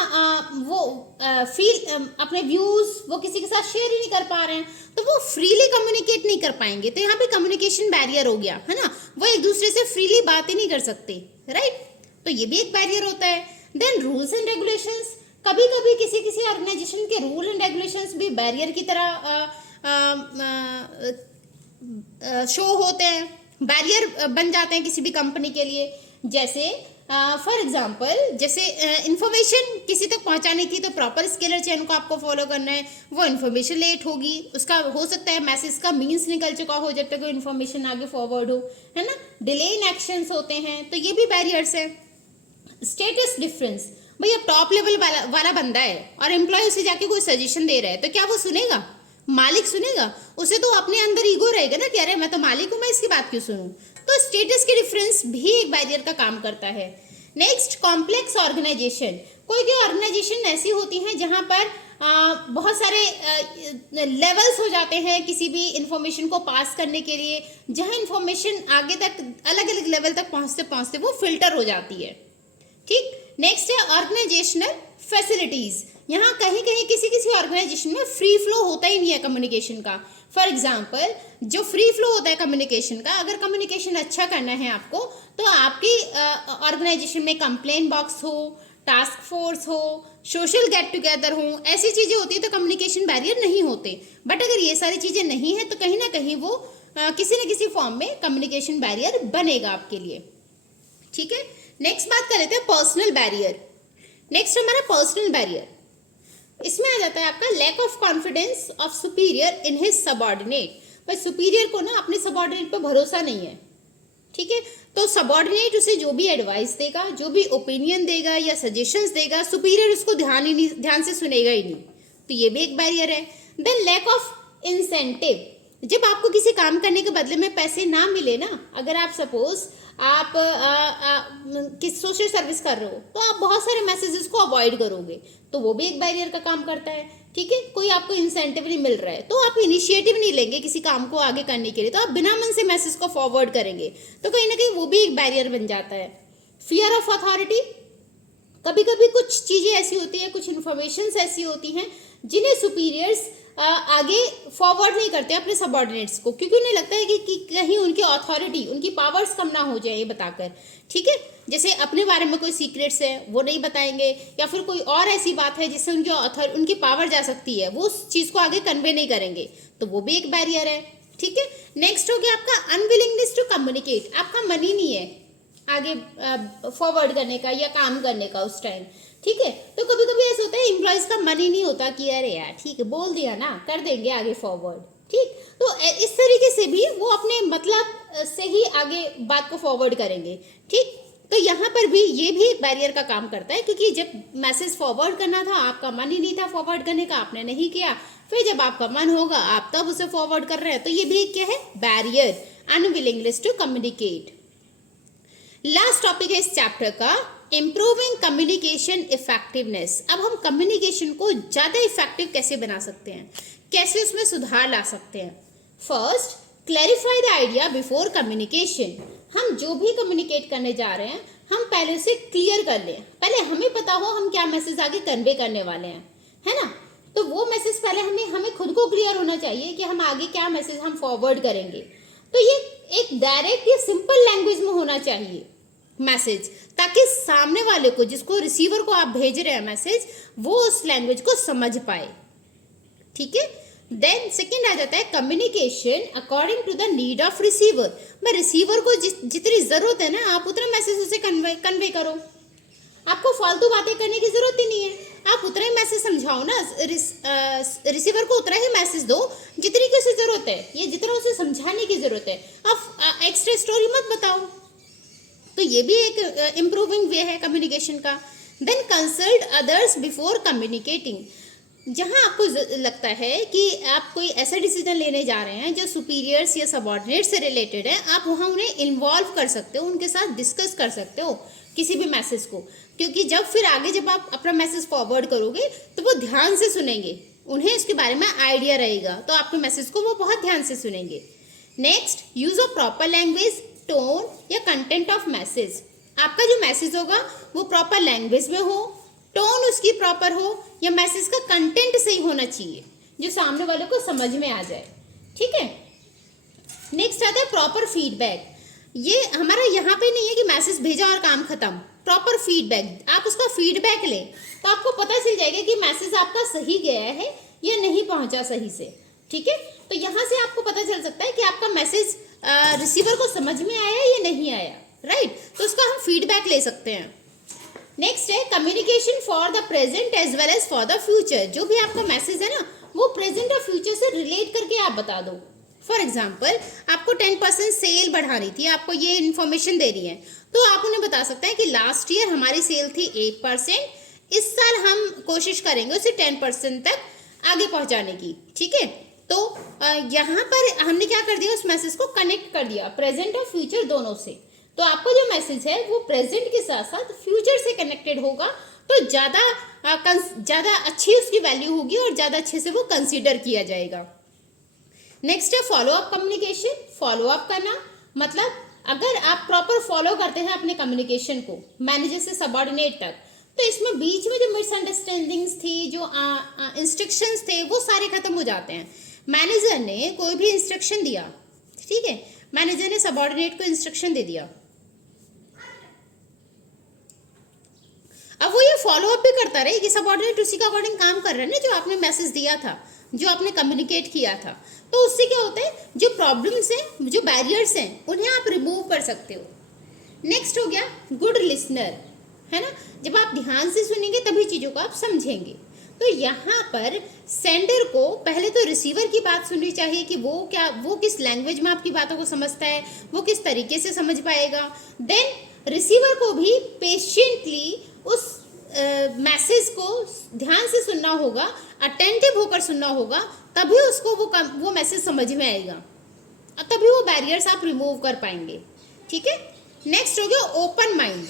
अपने व्यूज वो किसी के साथ शेयर ही नहीं कर पा रहे हैं, तो वो फ्रीली कम्युनिकेट नहीं कर पाएंगे, तो यहाँ पे कम्युनिकेशन बैरियर हो गया, है ना, वो एक दूसरे से फ्रीली बात ही नहीं कर सकते, राइट, तो ये भी एक बैरियर होता है। देन रूल्स एंड रेगुलेशंस, कभी कभी किसी किसी ऑर्गेनाइजेशन के रूल एंड रेगुलेशंस भी बैरियर की तरह शो होते हैं, बैरियर बन जाते हैं किसी भी कंपनी के लिए। जैसे फॉर एग्जाम्पल जैसे इन्फॉर्मेशन किसी तक पहुंचानी थी तो प्रॉपर स्केलर चेन को आपको फॉलो करना है, वो इन्फॉर्मेशन लेट होगी, उसका हो सकता है मैसेज का मीन्स निकल चुका हो जब तक वो इन्फॉर्मेशन आगे फॉरवर्ड हो, है ना, डिले इन एक्शंस होते हैं, तो ये भी बैरियर्स है। स्टेटस डिफरेंस, भाई अब टॉप लेवल वाला बंदा है और एम्प्लॉय उसे जाके कोई सजेशन दे रहा है, तो क्या वो सुनेगा? मालिक सुनेगा? उसे तो अपने अंदर ईगो रहेगा ना कि अरे मैं तो मालिक हूँ, मैं इसकी बात क्यों सुनूं। तो स्टेटस के डिफरेंस भी एक बैरियर का काम करता है। Next, complex organisation. कोई कोई ऑर्गेनाइजेशन ऐसी होती हैं जहां पर बहुत सारे लेवल्स हो जाते हैं किसी भी इंफॉर्मेशन को पास करने के लिए, जहां इंफॉर्मेशन आगे तक अलग अलग लेवल तक पहुंचते पहुंचते वो फिल्टर हो जाती है। ठीक, नेक्स्ट है ऑर्गेनाइजेशनल फैसिलिटीज। यहाँ कहीं कहीं किसी किसी ऑर्गेनाइजेशन में फ्री फ्लो होता ही नहीं है कम्युनिकेशन का। फॉर एग्जाम्पल जो फ्री फ्लो होता है कम्युनिकेशन का, अगर कम्युनिकेशन अच्छा करना है आपको तो आपकी ऑर्गेनाइजेशन में कंप्लेन बॉक्स हो, टास्क फोर्स हो, सोशल गेट टुगेदर हो, ऐसी चीज़ें होती है तो कम्युनिकेशन बैरियर नहीं होते। बट अगर ये सारी चीज़ें नहीं है तो कहीं ना कहीं वो किसी न किसी फॉर्म में कम्युनिकेशन बैरियर बनेगा आपके लिए। ठीक है, नेक्स्ट बात कर लेते हैं पर्सनल बैरियर। नेक्स्ट हमारा पर्सनल बैरियर, इसमें आ जाता है आपका lack of confidence of superior in his subordinate. भाई सुपीरियर को ना अपने सबऑर्डिनेट पर भरोसा नहीं है, ठीक है, तो सबऑर्डिनेट उसे जो भी एडवाइस देगा, जो भी ओपिनियन देगा या सजेशंस देगा, सुपीरियर उसको ध्यान से सुनेगा ही नहीं, तो ये भी एक बैरियर है। देन लैक ऑफ इंसेंटिव, जब आपको किसी काम करने के बदले में पैसे ना मिले ना, अगर आप सपोज आप किस सोशल सर्विस कर रहे हो तो आप बहुत सारे मैसेजेस को अवॉइड करोगे, तो वो भी एक बैरियर का काम करता है। ठीक है, कोई आपको इंसेंटिव नहीं मिल रहा है तो आप इनिशिएटिव नहीं लेंगे किसी काम को आगे करने के लिए, तो आप बिना मन से मैसेज को फॉरवर्ड करेंगे, तो कहीं ना कहीं वो भी एक बैरियर बन जाता है। फियर ऑफ अथॉरिटी, कभी कभी कुछ चीज़ें ऐसी होती है, कुछ इन्फॉर्मेशंस ऐसी होती हैं जिन्हें सुपीरियर्स आगे फॉरवर्ड नहीं करते अपने सबऑर्डिनेट्स को, क्योंकि उन्हें लगता है कि कहीं उनकी अथॉरिटी, उनकी पावर्स कम ना हो जाए ये बताकर। ठीक है, जैसे अपने बारे में कोई सीक्रेट्स है वो नहीं बताएंगे, या फिर कोई और ऐसी बात है जिससे उनकी पावर जा सकती है, वो उस चीज़ को आगे कन्वे नहीं करेंगे, तो वो भी एक बैरियर है। ठीक है, नेक्स्ट हो गया आपका अनविलिंगनेस टू कम्युनिकेट। आपका मन ही नहीं है आगे फॉरवर्ड करने का या काम करने का उस टाइम। ठीक है, तो कभी कभी ऐसा होता है एम्प्लॉयज का मन ही नहीं होता कि अरे यार ठीक है बोल दिया ना, कर देंगे आगे फॉरवर्ड। ठीक, तो इस तरीके से भी वो अपने मतलब से ही आगे बात को फॉरवर्ड करेंगे। ठीक, तो यहाँ पर भी ये भी एक बैरियर का काम करता है, क्योंकि जब मैसेज फॉरवर्ड करना था आपका मन ही नहीं था फॉरवर्ड करने का, आपने नहीं किया, फिर जब आपका मन होगा आप तब उसे फॉरवर्ड कर रहे हैं, तो ये भी क्या है, barrier, unwillingness to communicate. Last topic है इस चैप्टर का, इम्प्रूविंग कम्युनिकेशन इफेक्टिवनेस। अब हम कम्युनिकेशन को ज़्यादा इफेक्टिव कैसे बना सकते हैं, कैसे उसमें सुधार ला सकते हैं। First, clarify the idea before communication. हम जो भी कम्युनिकेट करने जा रहे हैं हम पहले उसे क्लियर कर लें, पहले हमें पता हो हम क्या मैसेज आगे कन्वे करने वाले हैं, है ना, तो वो मैसेज पहले हमें खुद को क्लियर होना चाहिए कि हम आगे क्या मैसेज हम फॉरवर्ड करेंगे। तो ये एक डायरेक्ट या सिंपल लैंग्वेज में होना चाहिए मैसेज, ताकि सामने वाले को, जिसको रिसीवर को आप भेज रहे हैं मैसेज, वो उस लैंग्वेज को समझ पाए। ठीक है, देन सेकेंड आ जाता है communication according to the need of receiver. मैं रिसीवर को जितनी जरूरत है ना आप उतना मैसेज उसे कन्वे करो। आपको फालतू बातें करने की ज़रूरत ही नहीं है, आप उतना ही मैसेज समझाओ ना, रिसीवर को उतना ही मैसेज दो जितनी की उसे ज़रूरत है, ये जितना उसे समझाने की ज़रूरत है, आप एक्स्ट्रा स्टोरी मत बताओ। तो ये भी एक इम्प्रूविंग वे है कम्युनिकेशन का। Then consult others before communicating. जहाँ आपको लगता है कि आप कोई ऐसा डिसीजन लेने जा रहे हैं जो सुपीरियर्स या सबॉर्डिनेट से रिलेटेड है, आप वहाँ उन्हें इन्वॉल्व कर सकते हो, उनके साथ डिस्कस कर सकते हो किसी भी मैसेज को, क्योंकि जब फिर आगे जब आप अपना मैसेज फॉरवर्ड करोगे तो वो ध्यान से सुनेंगे, उन्हें इसके बारे में आइडिया रहेगा, तो आपके मैसेज को वो बहुत ध्यान से सुनेंगे। Next, use of proper language, tone या कंटेंट ऑफ मैसेज। आपका जो मैसेज होगा वो प्रॉपर लैंग्वेज में हो, टोन उसकी प्रॉपर हो, या मैसेज का कंटेंट सही होना चाहिए जो सामने वाले को समझ में आ जाए। ठीक है, नेक्स्ट आता है प्रॉपर फीडबैक। ये हमारा यहाँ पे नहीं है कि मैसेज भेजा और काम खत्म, प्रॉपर फीडबैक, आप उसका फीडबैक लें तो आपको पता चल जाएगा कि मैसेज आपका सही गया है या नहीं पहुँचा सही से। ठीक है, तो यहाँ से आपको पता चल सकता है कि आपका मैसेज रिसीवर को समझ में आया या नहीं आया, राइट, तो उसका हम फीडबैक ले सकते हैं। नेक्स्ट है communication for the present as well as for the future. जो भी आपका मैसेज है ना वो प्रेजेंट और फ्यूचर से रिलेट करके आप बता दो। फॉर एग्जाम्पल, आपको 10% सेल बढ़ानी थी, आपको ये इन्फॉर्मेशन दे रही है, तो आप उन्हें बता सकते हैं कि लास्ट ईयर हमारी सेल थी 8%, इस साल हम कोशिश करेंगे उसे 10% तक आगे पहुंचाने की। ठीक है, तो यहाँ पर हमने क्या कर दिया, उस मैसेज को कनेक्ट कर दिया प्रेजेंट और फ्यूचर दोनों से। तो आपका जो मैसेज है वो प्रेजेंट के साथ साथ फ्यूचर से कनेक्टेड होगा, तो ज़्यादा अच्छी उसकी वैल्यू होगी और ज़्यादा अच्छे से वो कंसीडर किया जाएगा। नेक्स्ट है follow up communication. Follow up करना मतलब अगर आप प्रॉपर फॉलो करते हैं अपने कम्युनिकेशन को मैनेजर से सबॉर्डिनेट तक, तो इसमें बीच में जो मिसअंडरस्टैंडिंग्स थी, जो इंस्ट्रक्शंस थे, वो सारे खत्म हो जाते हैं। मैनेजर ने कोई भी इंस्ट्रक्शन दिया, ठीक है, मैनेजर ने सबॉर्डिनेट को इंस्ट्रक्शन दे दिया, अब वो ये फॉलो अप भी करता रहे कि सबऑर्डिनेट उसी के अकॉर्डिंग काम कर रहे हैं ना, जो आपने मैसेज दिया था, जो आपने कम्युनिकेट किया था। तो उससे क्या होता है, जो प्रॉब्लम्स हैं, जो बैरियर्स हैं, उन्हें आप रिमूव कर सकते हो। नेक्स्ट हो गया गुड लिसनर, है ना, जब आप ध्यान से सुनेंगे तभी चीज़ों को आप समझेंगे। तो यहाँ पर सेंडर को पहले तो रिसीवर की बात सुननी चाहिए कि वो किस लैंग्वेज में आपकी बातों को समझता है, वो किस तरीके से समझ पाएगा। देन रिसीवर को भी पेशेंटली उस मैसेज को ध्यान से सुनना होगा, अटेंटिव होकर सुनना होगा, तभी उसको वो मैसेज समझ में आएगा और तभी वो बैरियर्स आप रिमूव कर पाएंगे। ठीक है, नेक्स्ट हो गया ओपन माइंड।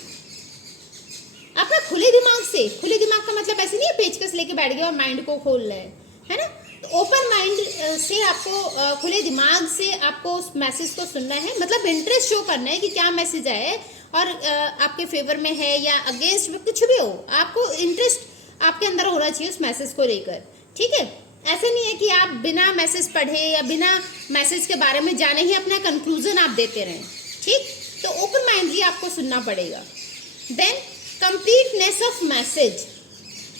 अपना खुले दिमाग का मतलब ऐसे नहीं है पेचकस लेके बैठ गया और माइंड को खोल रहे हैं, है ना। तो ओपन माइंड से आपको खुले दिमाग से आपको उस मैसेज को सुनना है, मतलब इंटरेस्ट शो करना है कि क्या मैसेज आया है और आपके फेवर में है या अगेंस्ट में, कुछ भी हो, आपको इंटरेस्ट आपके अंदर होना चाहिए उस मैसेज को लेकर। ठीक है, ऐसा नहीं है कि आप बिना मैसेज पढ़े या बिना मैसेज के बारे में जाने ही अपना कंक्लूजन आप देते रहें। ठीक, तो ओपन माइंडली आपको सुनना पड़ेगा। देन कंप्लीटनेस ऑफ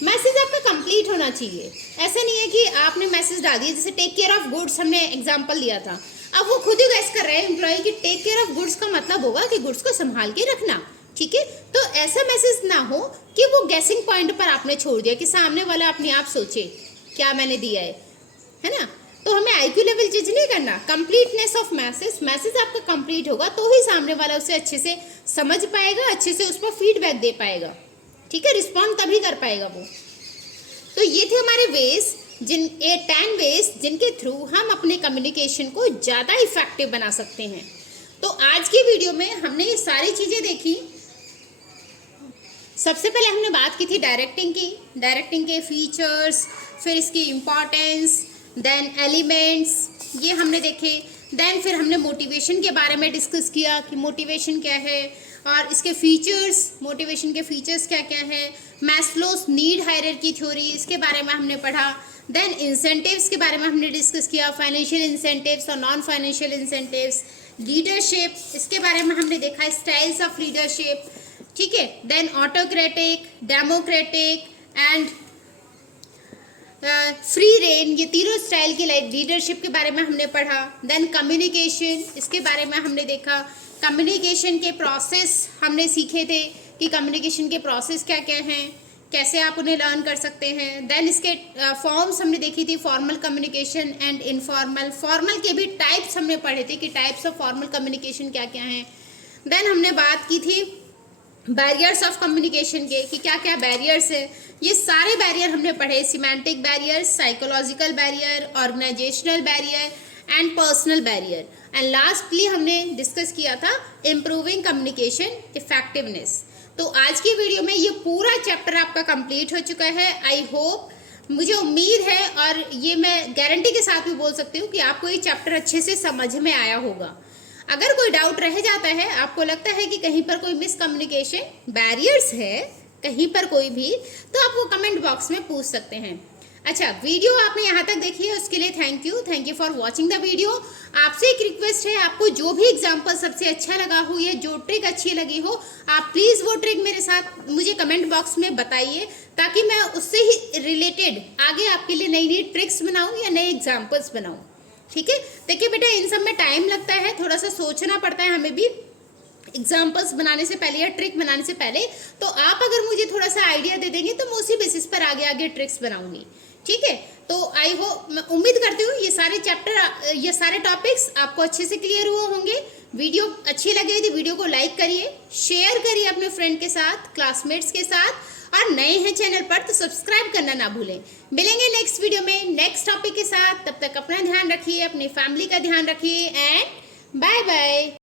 मैसेज आपका कंप्लीट होना चाहिए। ऐसा नहीं है कि आपने मैसेज डाल दिया, जैसे टेक केयर ऑफ गुड्स हमने एग्जांपल लिया था, अब वो खुद ही गैस कर रहे हैं एम्प्लॉय कि टेक केयर ऑफ गुड्स का मतलब होगा कि गुड्स को संभाल के रखना। ठीक है, तो ऐसा मैसेज ना हो कि वो गैसिंग पॉइंट पर आपने छोड़ दिया कि सामने वाला अपने आप सोचे क्या मैंने दिया है ना। तो हमें आईक्यू लेवल जज नहीं करना, कंप्लीटनेस ऑफ मैसेज आपका कंप्लीट होगा तो ही सामने वाला उसे अच्छे से समझ पाएगा, अच्छे से उस पर फीडबैक दे पाएगा। ठीक है, रिस्पॉन्ड तभी कर पाएगा वो। तो ये थे हमारे वेज 10 वेज जिनके थ्रू हम अपने कम्युनिकेशन को ज़्यादा इफेक्टिव बना सकते हैं। तो आज की वीडियो में हमने ये सारी चीज़ें देखी। सबसे पहले हमने बात की थी डायरेक्टिंग के फीचर्स, फिर इसकी इम्पॉर्टेंस, देन एलिमेंट्स, ये हमने देखे। देन फिर हमने मोटिवेशन के बारे में डिस्कस किया कि मोटिवेशन क्या है और इसके फीचर्स, मोटिवेशन के फीचर्स क्या क्या है। मैस्लोस नीड हायरार्की थ्योरी, इसके बारे में हमने पढ़ा। देन इंसेंटिव्स के बारे में हमने डिस्कस किया, फाइनेंशियल इंसेंटिव्स और नॉन फाइनेंशियल इंसेंटिव्स। लीडरशिप, इसके बारे में हमने देखा, स्टाइल्स ऑफ लीडरशिप। ठीक है, then autocratic, democratic and free rein, ये तीनों स्टाइल की लीडरशिप के बारे में हमने पढ़ा। देन कम्युनिकेशन, इसके बारे में हमने देखा। कम्युनिकेशन के प्रोसेस हमने सीखे थे कि कम्युनिकेशन के प्रोसेस क्या क्या हैं, कैसे आप उन्हें लर्न कर सकते हैं। देन इसके फॉर्म्स हमने देखी थी, formal communication and informal. Formal के भी टाइप्स हमने पढ़े थे कि टाइप्स ऑफ फॉर्मल कम्युनिकेशन क्या क्या हैं। देन हमने बात की थी बैरियर्स ऑफ कम्युनिकेशन के, कि क्या क्या बैरियर्स है। ये सारे बैरियर हमने पढ़े, semantic barrier, psychological barrier, organisational barrier and personal barrier. And lastly हमने डिस्कस किया था इम्प्रूविंग कम्युनिकेशन इफेक्टिवनेस। तो आज की वीडियो में ये पूरा चैप्टर आपका कंप्लीट हो चुका है। आई होप, मुझे उम्मीद है और ये मैं गारंटी के साथ भी बोल सकती हूँ कि आपको ये चैप्टर अच्छे से समझ में आया होगा। अगर कोई डाउट रह जाता है, आपको लगता है कि कहीं पर कोई मिसकम्युनिकेशन बैरियर्स है कहीं पर कोई भी, तो आप वो कमेंट बॉक्स में पूछ सकते हैं। अच्छा, वीडियो आपने यहाँ तक देखी है उसके लिए thank you for watching the video. आपसे एक रिक्वेस्ट है, आपको जो भी एग्जाम्पल सबसे अच्छा लगा हो या जो ट्रिक अच्छी लगी हो, आप प्लीज़ वो ट्रिक मेरे साथ मुझे कमेंट बॉक्स में बताइए, ताकि मैं उससे ही रिलेटेड आगे आपके लिए नई नई ट्रिक्स बनाऊँ या नए एग्जाम्पल्स बनाऊँ। ठीक है, देखिए बेटा, इन सब में टाइम लगता है, थोड़ा सा सोचना पड़ता है हमें भी एग्जाम्पल्स बनाने से पहले या ट्रिक बनाने से पहले। तो आप अगर मुझे थोड़ा सा आइडिया दे देंगे तो मैं उसी बेसिस पर आगे आगे ट्रिक्स बनाऊंगी। ठीक है, तो आई होप, मैं उम्मीद करती हूँ ये सारे चैप्टर, ये सारे टॉपिक्स आपको अच्छे से क्लियर हुए होंगे। वीडियो अच्छी लगे तो वीडियो को लाइक करिए, शेयर करिए अपने फ्रेंड के साथ, क्लासमेट्स के साथ, और नए हैं चैनल पर तो सब्सक्राइब करना ना भूलें। मिलेंगे नेक्स्ट वीडियो में नेक्स्ट टॉपिक के साथ। तब तक अपना ध्यान रखिए, अपनी फैमिली का ध्यान रखिए एंड बाय बाय।